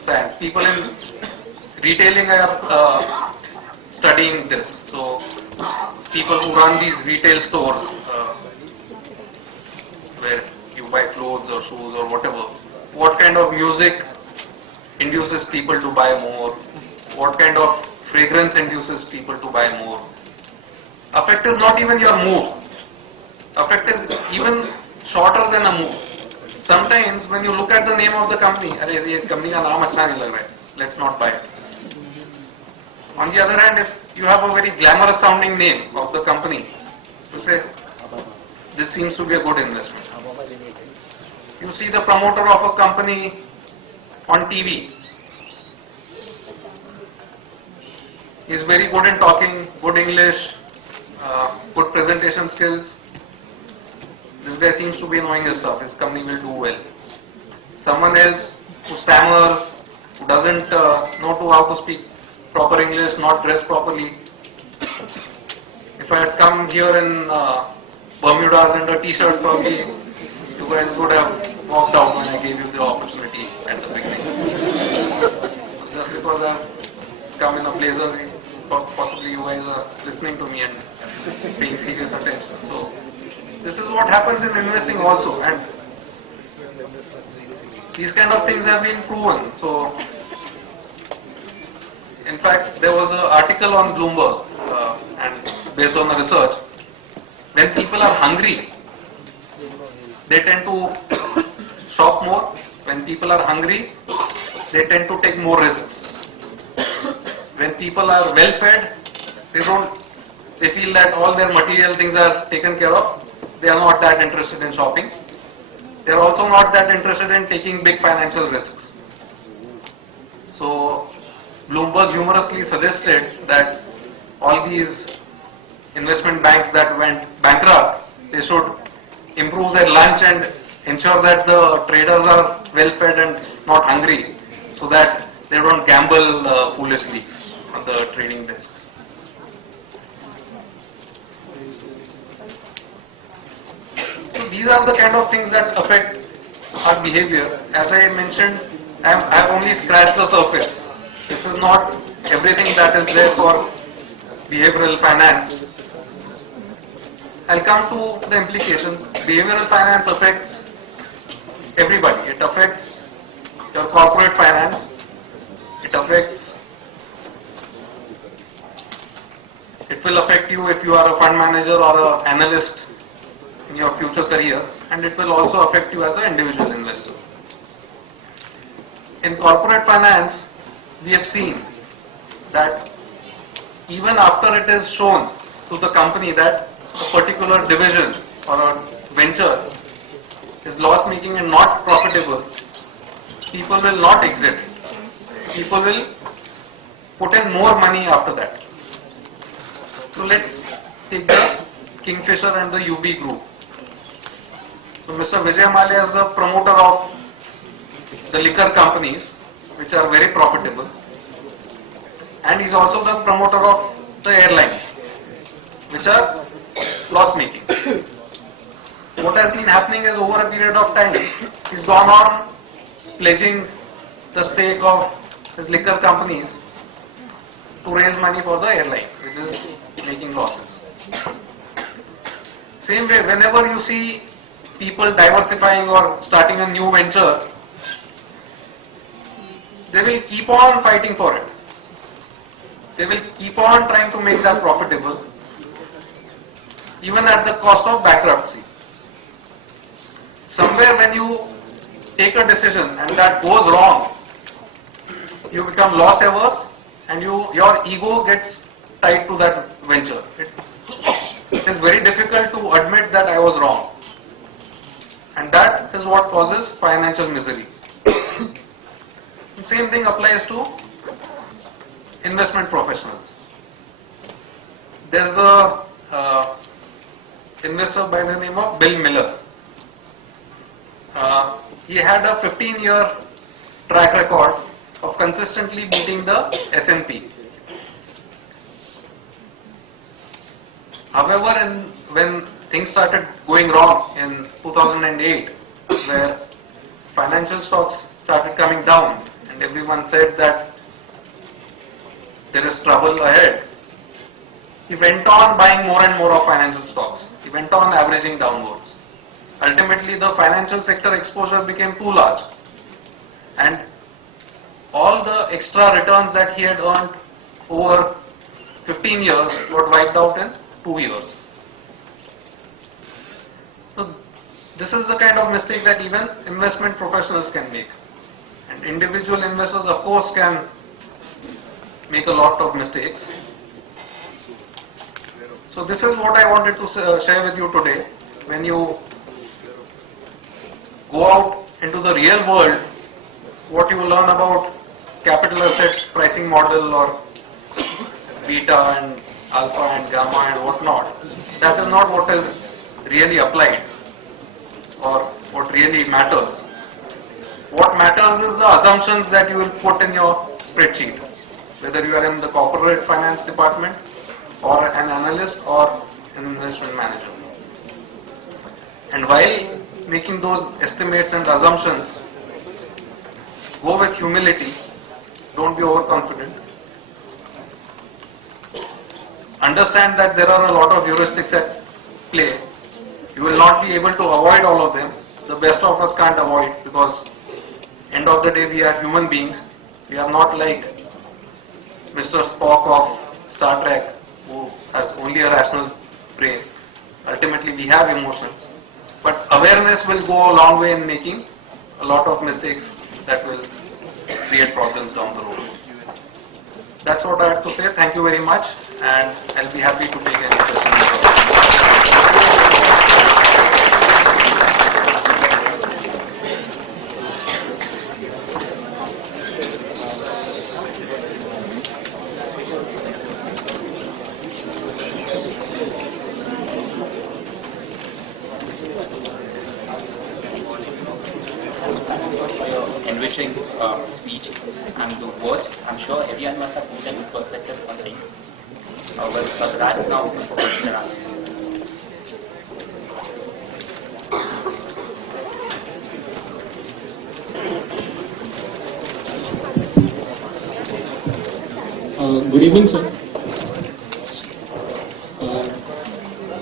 science. People in retailing are studying this. So people who run these retail stores where you buy clothes or shoes or whatever, what kind of music induces people to buy more, what kind of fragrance induces people to buy more. Affect is not even your mood. Affect is even shorter than a mood. Sometimes when you look at the name of the company, अरे ये company का नाम अच्छा नहीं लग रहा है, let's not buy it. On the other hand, if you have a very glamorous sounding name of the company, you say, this seems to be a good investment. You see the promoter of a company on TV. He's very good in talking, good English, good presentation skills. This guy seems to be knowing his stuff, his company will do well. Someone else who stammers, who doesn't know how to speak proper English, not dress properly. If I had come here in Bermudas and a t-shirt, probably you guys would have walked out when I gave you the opportunity at the beginning. Just because I've come in a blazer, possibly you guys are listening to me and paying serious attention. So this is what happens in investing also, and these kind of things have been proven. So in fact, there was an article on Bloomberg and based on the research, when people are hungry, they tend to shop more. When people are hungry, they tend to take more risks. When people are well fed, they feel that all their material things are taken care of. They are not that interested in shopping. They are also not that interested in taking big financial risks. So Bloomberg humorously suggested that all these investment banks that went bankrupt, they should improve their lunch and ensure that the traders are well fed and not hungry, so that they don't gamble foolishly on the trading desks. So these are the kind of things that affect our behavior. As I mentioned, I have only scratched the surface. This is not everything that is there for behavioral finance. I'll come to the implications. Behavioral finance affects everybody. It affects your corporate finance. It will affect you if you are a fund manager or an analyst in your future career, and it will also affect you as an individual investor. In corporate finance, we have seen that even after it is shown to the company that a particular division or a venture is loss making and not profitable, people will not exit. People will put in more money after that. So let's take the Kingfisher and the UB group. So Mr. Vijay Mallya is the promoter of the liquor companies, which are very profitable, and he's also the promoter of the airlines, which are loss making. What has been happening is, over a period of time, he's gone on pledging the stake of his liquor companies to raise money for the airline, which is making losses. Same way, whenever you see people diversifying or starting a new venture, they will keep on fighting for it. They will keep on trying to make that profitable, even at the cost of bankruptcy. Somewhere when you take a decision and that goes wrong, you become loss averse and your ego gets tied to that venture. It is very difficult to admit that I was wrong. And that is what causes financial misery. The same thing applies to investment professionals. There's a investor by the name of Bill Miller. He had a 15-year track record of consistently beating the S&P. However, when things started going wrong in 2008, where financial stocks started coming down and everyone said that there is trouble ahead, he went on buying more and more of financial stocks. He went on averaging downwards. Ultimately, the financial sector exposure became too large, and all the extra returns that he had earned over 15 years got wiped out in 2 years. So this is the kind of mistake that even investment professionals can make. And individual investors, of course, can make a lot of mistakes. So this is what I wanted to share with you today. When you go out into the real world, what you learn about capital assets pricing model or beta and alpha and gamma and whatnot, that is not what is really applied or what really matters. What matters is the assumptions that you will put in your spreadsheet, whether you are in the corporate finance department or an analyst or an investment manager. And while making those estimates and assumptions, go with humility, don't be overconfident. Understand that there are a lot of heuristics at play. You will not be able to avoid all of them. The best of us can't avoid, because end of the day we are human beings. We are not like Mr. Spock of Star Trek, who has only a rational brain. Ultimately we have emotions. But awareness will go a long way in making a lot of mistakes that will create problems down the road. That's what I have to say. Thank you very much, and I'll be happy to take any questions. Enriching speech and the words. I'm sure everyone must have put in perspective on things. Well, but right now, open for question and answer. Good evening, sir.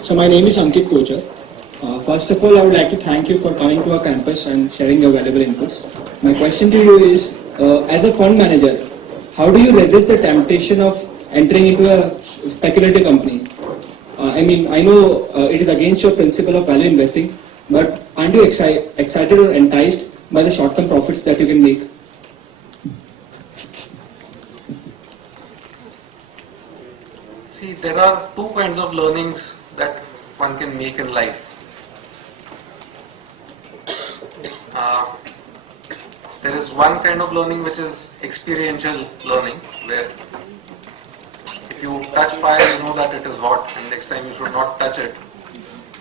So my name is Ankit Kochar. First of all, I would like to thank you for coming to our campus and sharing your valuable inputs. My question to you is, as a fund manager, how do you resist the temptation of entering into a speculative company? I know it is against your principle of value investing, but aren't you excited or enticed by the short-term profits that you can make? See, there are two kinds of learnings that one can make in life. There is one kind of learning which is experiential learning, where if you touch fire, you know that it is hot and next time you should not touch it.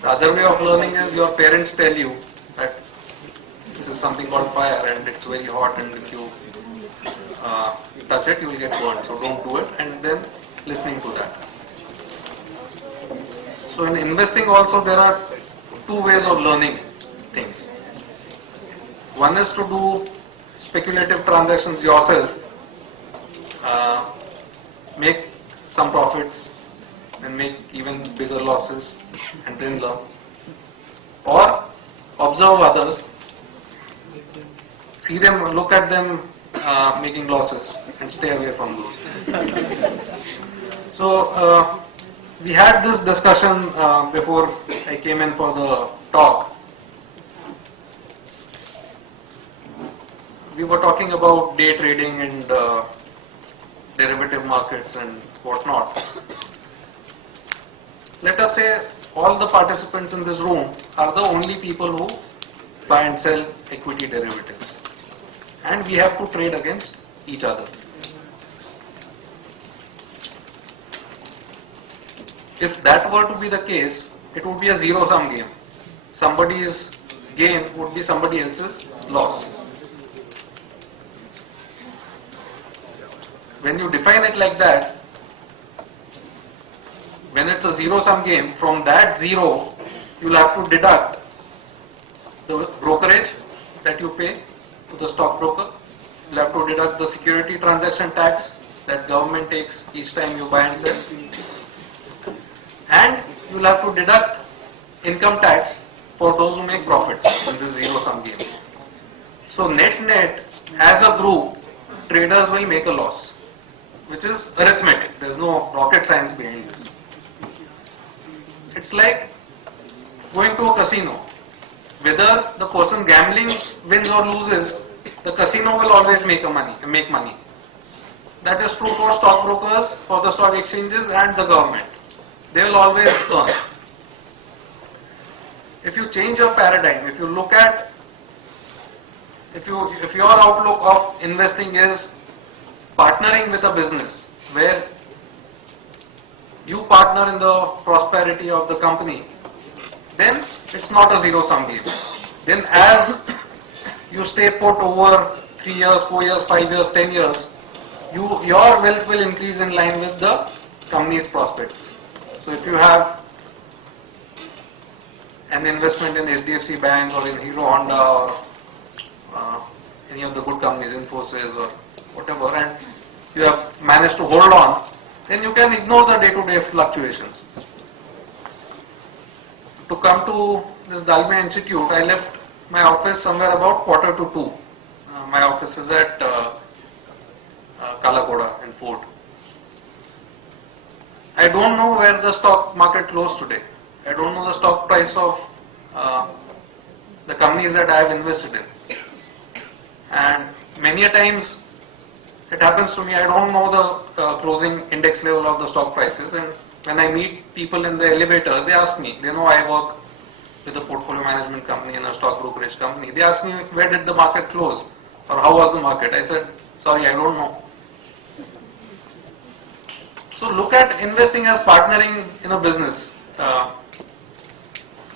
The other way of learning is your parents tell you that this is something called fire and it's very hot, and if you touch it you will get burned, so don't do it, and then listening to that. So in investing also there are two ways of learning things. One is to do speculative transactions yourself, make some profits and make even bigger losses and then learn. or observe others, see them, look at them making losses and stay away from those. So we had this discussion before I came in for the talk. We were talking about day trading and derivative markets and whatnot. Let us say all the participants in this room are the only people who buy and sell equity derivatives, and we have to trade against each other. If that were to be the case, it would be a zero-sum game. Somebody's gain would be somebody else's loss. When you define it like that, when it's a zero-sum game, from that zero, you'll have to deduct the brokerage that you pay to the stockbroker. You'll have to deduct the security transaction tax that government takes each time you buy and sell. And you'll have to deduct income tax for those who make profits in this zero-sum game. So net, as a group, traders will make a loss, which is arithmetic. There's no rocket science behind this. It's like going to a casino. Whether the person gambling wins or loses, the casino will always make money. That is true for stockbrokers, for the stock exchanges and the government. They will always earn. If you change your paradigm, if you look at, if your outlook of investing is partnering with a business where you partner in the prosperity of the company, then it's not a zero-sum game. Then as you stay put over 3 years, 4 years, 5 years, 10 years, your wealth will increase in line with the company's prospects. So if you have an investment in HDFC Bank or in Hero Honda or any of the good companies, Infosys or whatever, and you have managed to hold on, then you can ignore the day-to-day fluctuations. To come to this Dalmia Institute, I left my office somewhere about 1:45. My office is at Kalakoda in Fort. I don't know where the stock market closed today. I don't know the stock price of the companies that I have invested in. And many a times it happens to me, I don't know the closing index level of the stock prices, and when I meet people in the elevator, they ask me, they know I work with a portfolio management company and a stock brokerage company. They ask me, where did the market close or how was the market? I said, sorry, I don't know. So look at investing as partnering in a business.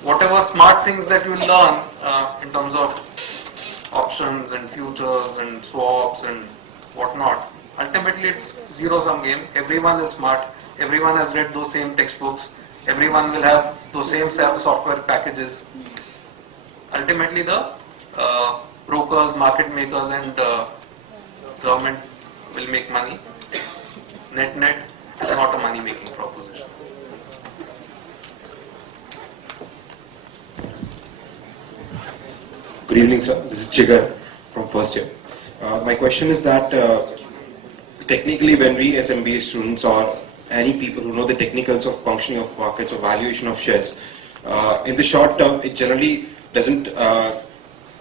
Whatever smart things that you will learn in terms of options and futures and swaps and whatnot, ultimately it's zero-sum game. Everyone is smart. Everyone has read those same textbooks. Everyone will have those same software packages. Ultimately the brokers, market makers and government will make money. Net, it's not a money-making proposition. Good evening, sir. This is Jigar from first year. My question is that technically when we as MBA students or any people who know the technicals of functioning of markets or valuation of shares, in the short term it generally doesn't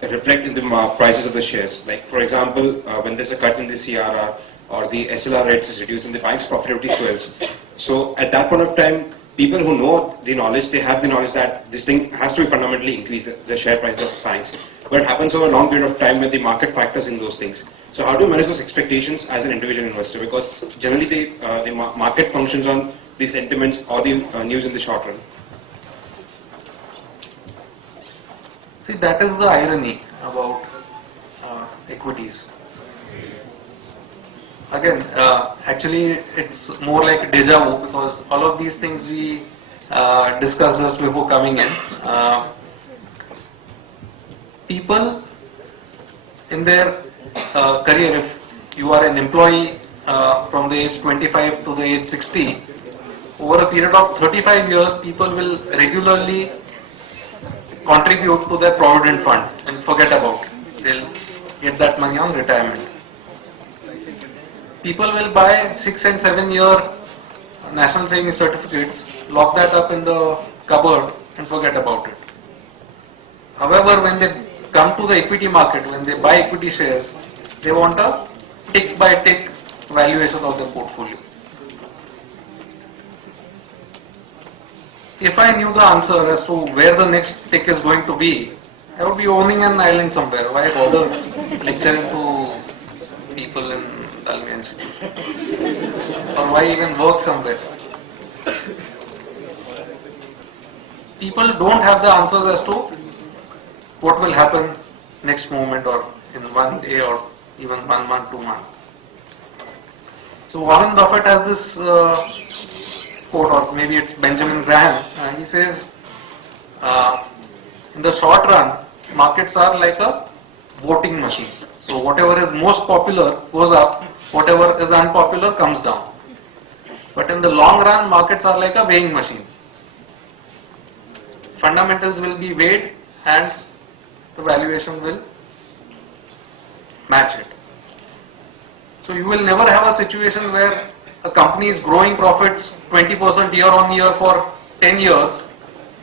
reflect in the prices of the shares. Like for example, when there's a cut in the CRR or the SLR rates is reduced and the bank's profitability swells. So at that point of time, people who know the knowledge, they have the knowledge that this thing has to be fundamentally increase the share price of banks. But it happens over a long period of time when the market factors in those things. So how do you manage those expectations as an individual investor? Because generally the market functions on the sentiments or the news in the short run. See, that is the irony about equities. Again, actually it's more like deja vu because all of these things we discussed just before coming in. People in their career, if you are an employee from the age 25 to the age 60, over a period of 35 years, people will regularly contribute to their provident fund and forget about it. They'll get that money on retirement. People will buy 6 and 7 year national savings certificates, lock that up in the cupboard and forget about it. However, when they come to the equity market, when they buy equity shares, they want a tick by tick valuation of their portfolio. If I knew the answer as to where the next tick is going to be, I would be owning an island somewhere. Why bother lecturing to people in Dalmia Institute? Or why even work somewhere? People don't have the answers as to what will happen next moment or in 1 day or even 1 month, 2 months. So Warren Buffett has this quote, or maybe it's Benjamin Graham, and he says, in the short run, markets are like a voting machine. So whatever is most popular goes up, whatever is unpopular comes down. But in the long run, markets are like a weighing machine. Fundamentals will be weighed and the valuation will match it. So you will never have a situation where a company is growing profits 20% year on year for 10 years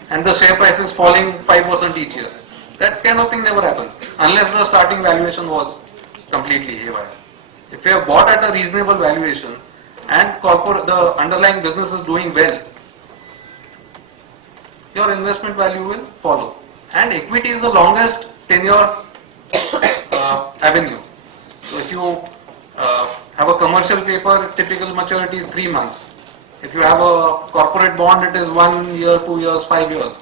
and the share price is falling 5% each year. That kind of thing never happens unless the starting valuation was completely haywire. If you have bought at a reasonable valuation and the underlying business is doing well, your investment value will follow. And equity is the longest tenure avenue. So if you have a commercial paper, typical maturity is 3 months. If you have a corporate bond, it is 1 year, 2 years, 5 years.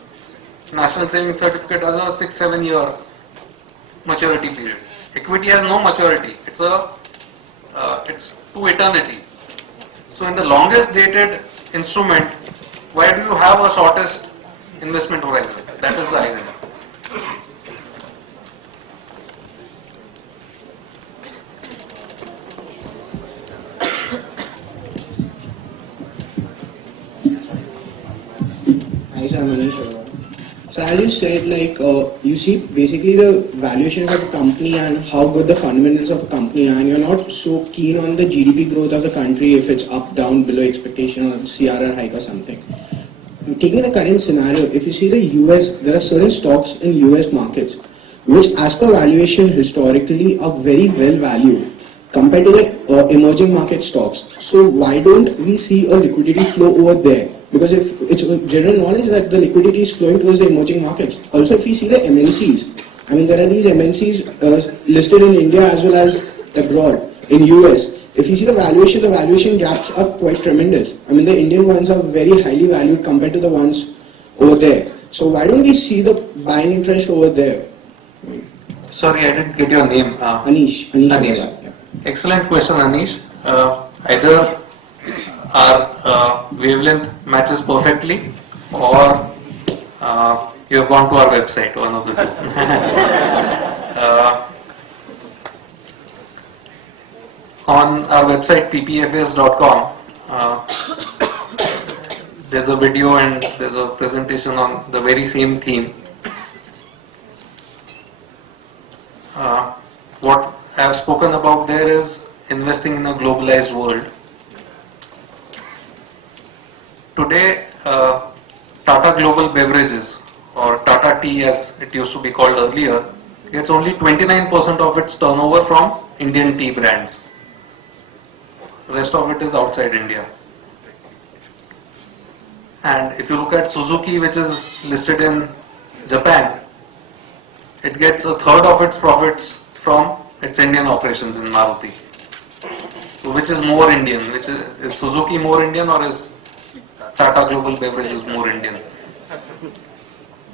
National savings certificate has a 6-7 year maturity period. Equity has no maturity. It's to eternity. So in the longest dated instrument, why do you have a shortest investment horizon? That is the idea. Hi, sir, Manish. So as you said, you see basically the valuation of a company and how good the fundamentals of a company are, and you're not so keen on the GDP growth of the country if it's up, down, below expectation or CRR hike or something. Taking the current scenario, if you see the US, there are certain stocks in US markets which as per valuation historically are very well valued compared to the emerging market stocks. So why don't we see a liquidity flow over there? Because if it's general knowledge that the liquidity is flowing towards the emerging markets. Also, if we see the MNCs, I mean there are these MNCs listed in India as well as abroad in US. If you see the valuation gaps are quite tremendous. I mean the Indian ones are very highly valued compared to the ones over there. So why don't we see the buying interest over there? Sorry, I didn't get your name. Anish. Yeah. Excellent question, Anish. Either our wavelength matches perfectly or you have gone to our website, one of the two. On our website ppfs.com, there's a video and there's a presentation on the very same theme. What I have spoken about there is investing in a globalized world. Today, Tata Global Beverages, or Tata Tea as it used to be called earlier, gets only 29% of its turnover from Indian tea brands. The rest of it is outside India. And if you look at Suzuki, which is listed in Japan, it gets a third of its profits from its Indian operations in Maruti. So which is more Indian? Is Suzuki more Indian or is Tata Global Beverages more Indian?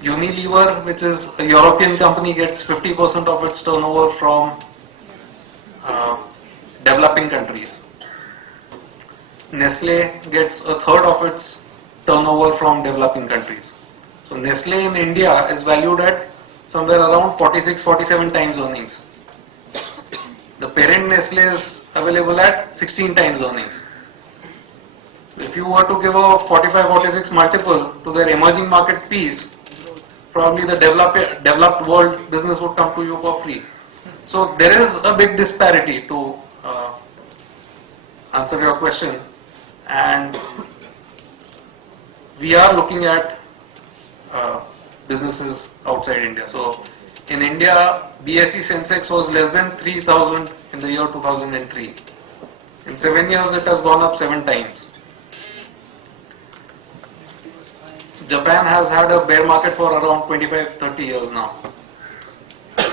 Unilever, which is a European company, gets 50% of its turnover from developing countries. Nestle gets a third of its turnover from developing countries. So Nestle in India is valued at somewhere around 46-47 times earnings. The parent Nestle is available at 16 times earnings. If you were to give a 45-46 multiple to their emerging market piece probably the developed world business would come to you for free. So there is a big disparity to answer your question, and we are looking at businesses outside India. So in India, BSE Sensex was less than 3,000 in the year 2003. In 7 years, it has gone up 7 times. Japan has had a bear market for around 25-30 years now.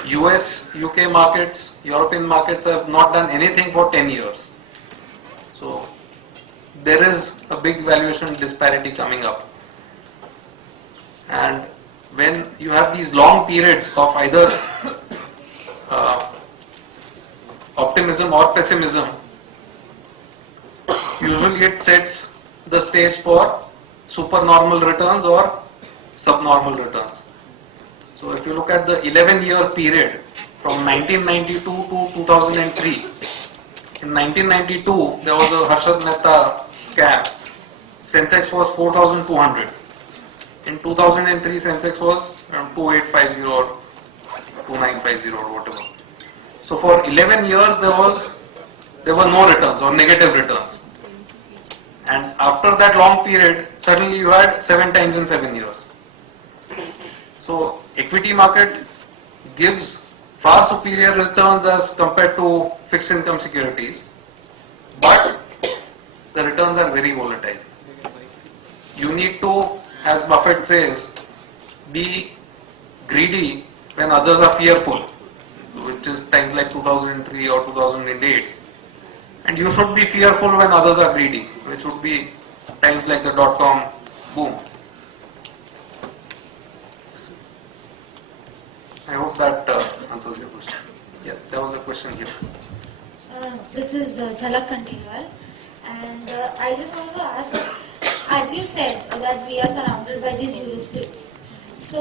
US, UK markets, European markets have not done anything for 10 years. So there is a big valuation disparity coming up. And when you have these long periods of either optimism or pessimism, usually it sets the stage for supernormal returns or subnormal returns. So if you look at the 11-year period from 1992 to 2003, in 1992 there was a Harshad Mehta scam. Sensex was 4,200. In 2003 Sensex was around 2850 or 2950 or whatever. So for 11 years there were no returns or negative returns. And after that long period, suddenly you had 7 times in 7 years. So equity market gives far superior returns as compared to fixed income securities, but the returns are very volatile. You need to, as Buffett says, be greedy when others are fearful, which is times like 2003 or 2008. And you should be fearful when others are greedy, which would be times like the dot-com boom. I hope that answers your question. Yeah, there was a question here. This is Jhalak Khandelwal, and I just wanted to ask, as you said that we are surrounded by these heuristics. So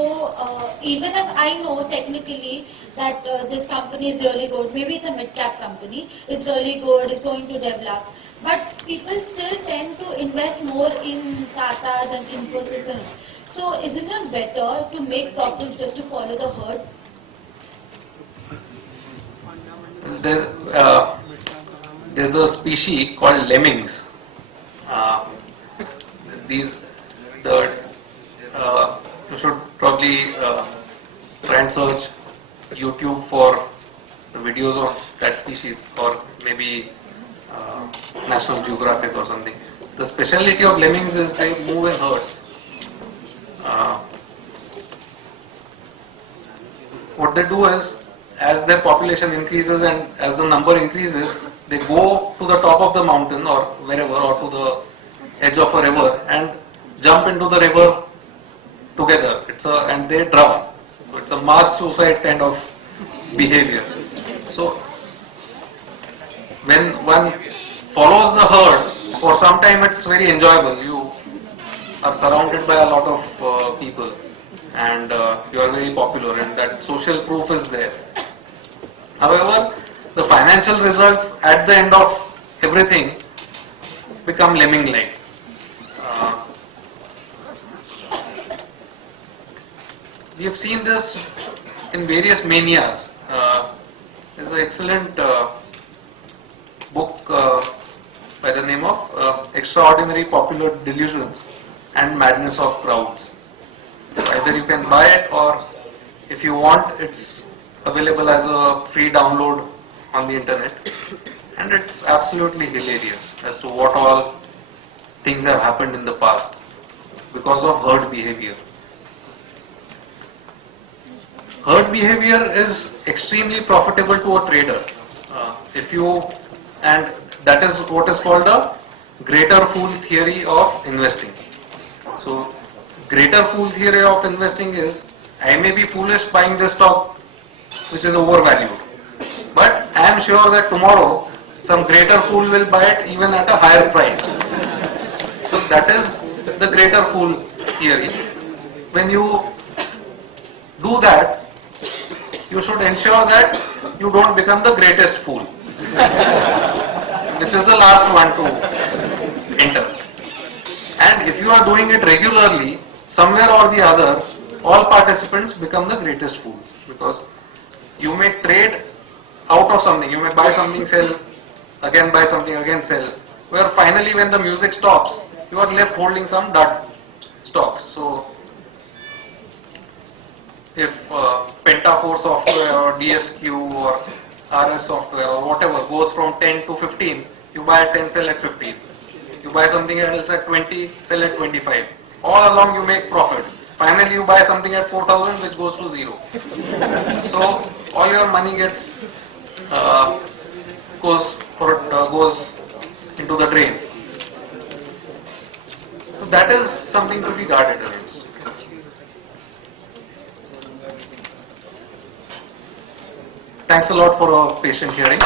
even if I know technically that this company is really good, maybe it's a mid-cap company, it's really good, it's going to develop, but people still tend to invest more in Tata than Infosys. So isn't it better to make profits just to follow the herd? There's a species called lemmings. You should probably try and search YouTube for the videos of that species, or maybe National Geographic or something. The speciality of lemmings is they move in herds. What they do is, as their population increases and as the number increases, they go to the top of the mountain or wherever, or to the edge of a river and jump into the river together. And they drown. So it's a mass suicide kind of behavior. So when one follows the herd, for some time it's very enjoyable. You are surrounded by a lot of people, and you are very popular, and that social proof is there. However, the financial results at the end of everything become lemming-like. We have seen this in various manias. There's an excellent book by the name of Extraordinary Popular Delusions and Madness of Crowds. Either you can buy it, or if you want, it's available as a free download on the internet, and it's absolutely hilarious as to what all things have happened in the past because of herd behavior. Herd behavior is extremely profitable to a trader. And that is what is called a greater fool theory of investing. So, greater fool theory of investing is, I may be foolish buying this stock which is overvalued, but I am sure that tomorrow some greater fool will buy it even at a higher price. So that is the greater fool theory. When you do that, you should ensure that you don't become the greatest fool, which is the last one to enter. And if you are doing it regularly, somewhere or the other, all participants become the greatest fools, because you may trade out of something, you may buy something, sell, again buy something, again sell, where finally when the music stops, you are left holding some dud stocks. So if Pentafor software or DSQ or RS software or whatever goes from 10 to 15, you buy at 10, sell at 15. You buy something else at 20, sell at 25. All along you make profit. Finally you buy something at 4,000 which goes to zero. So all your money gets goes into the drain. So that is something to be guarded against. Thanks a lot for a patient hearing.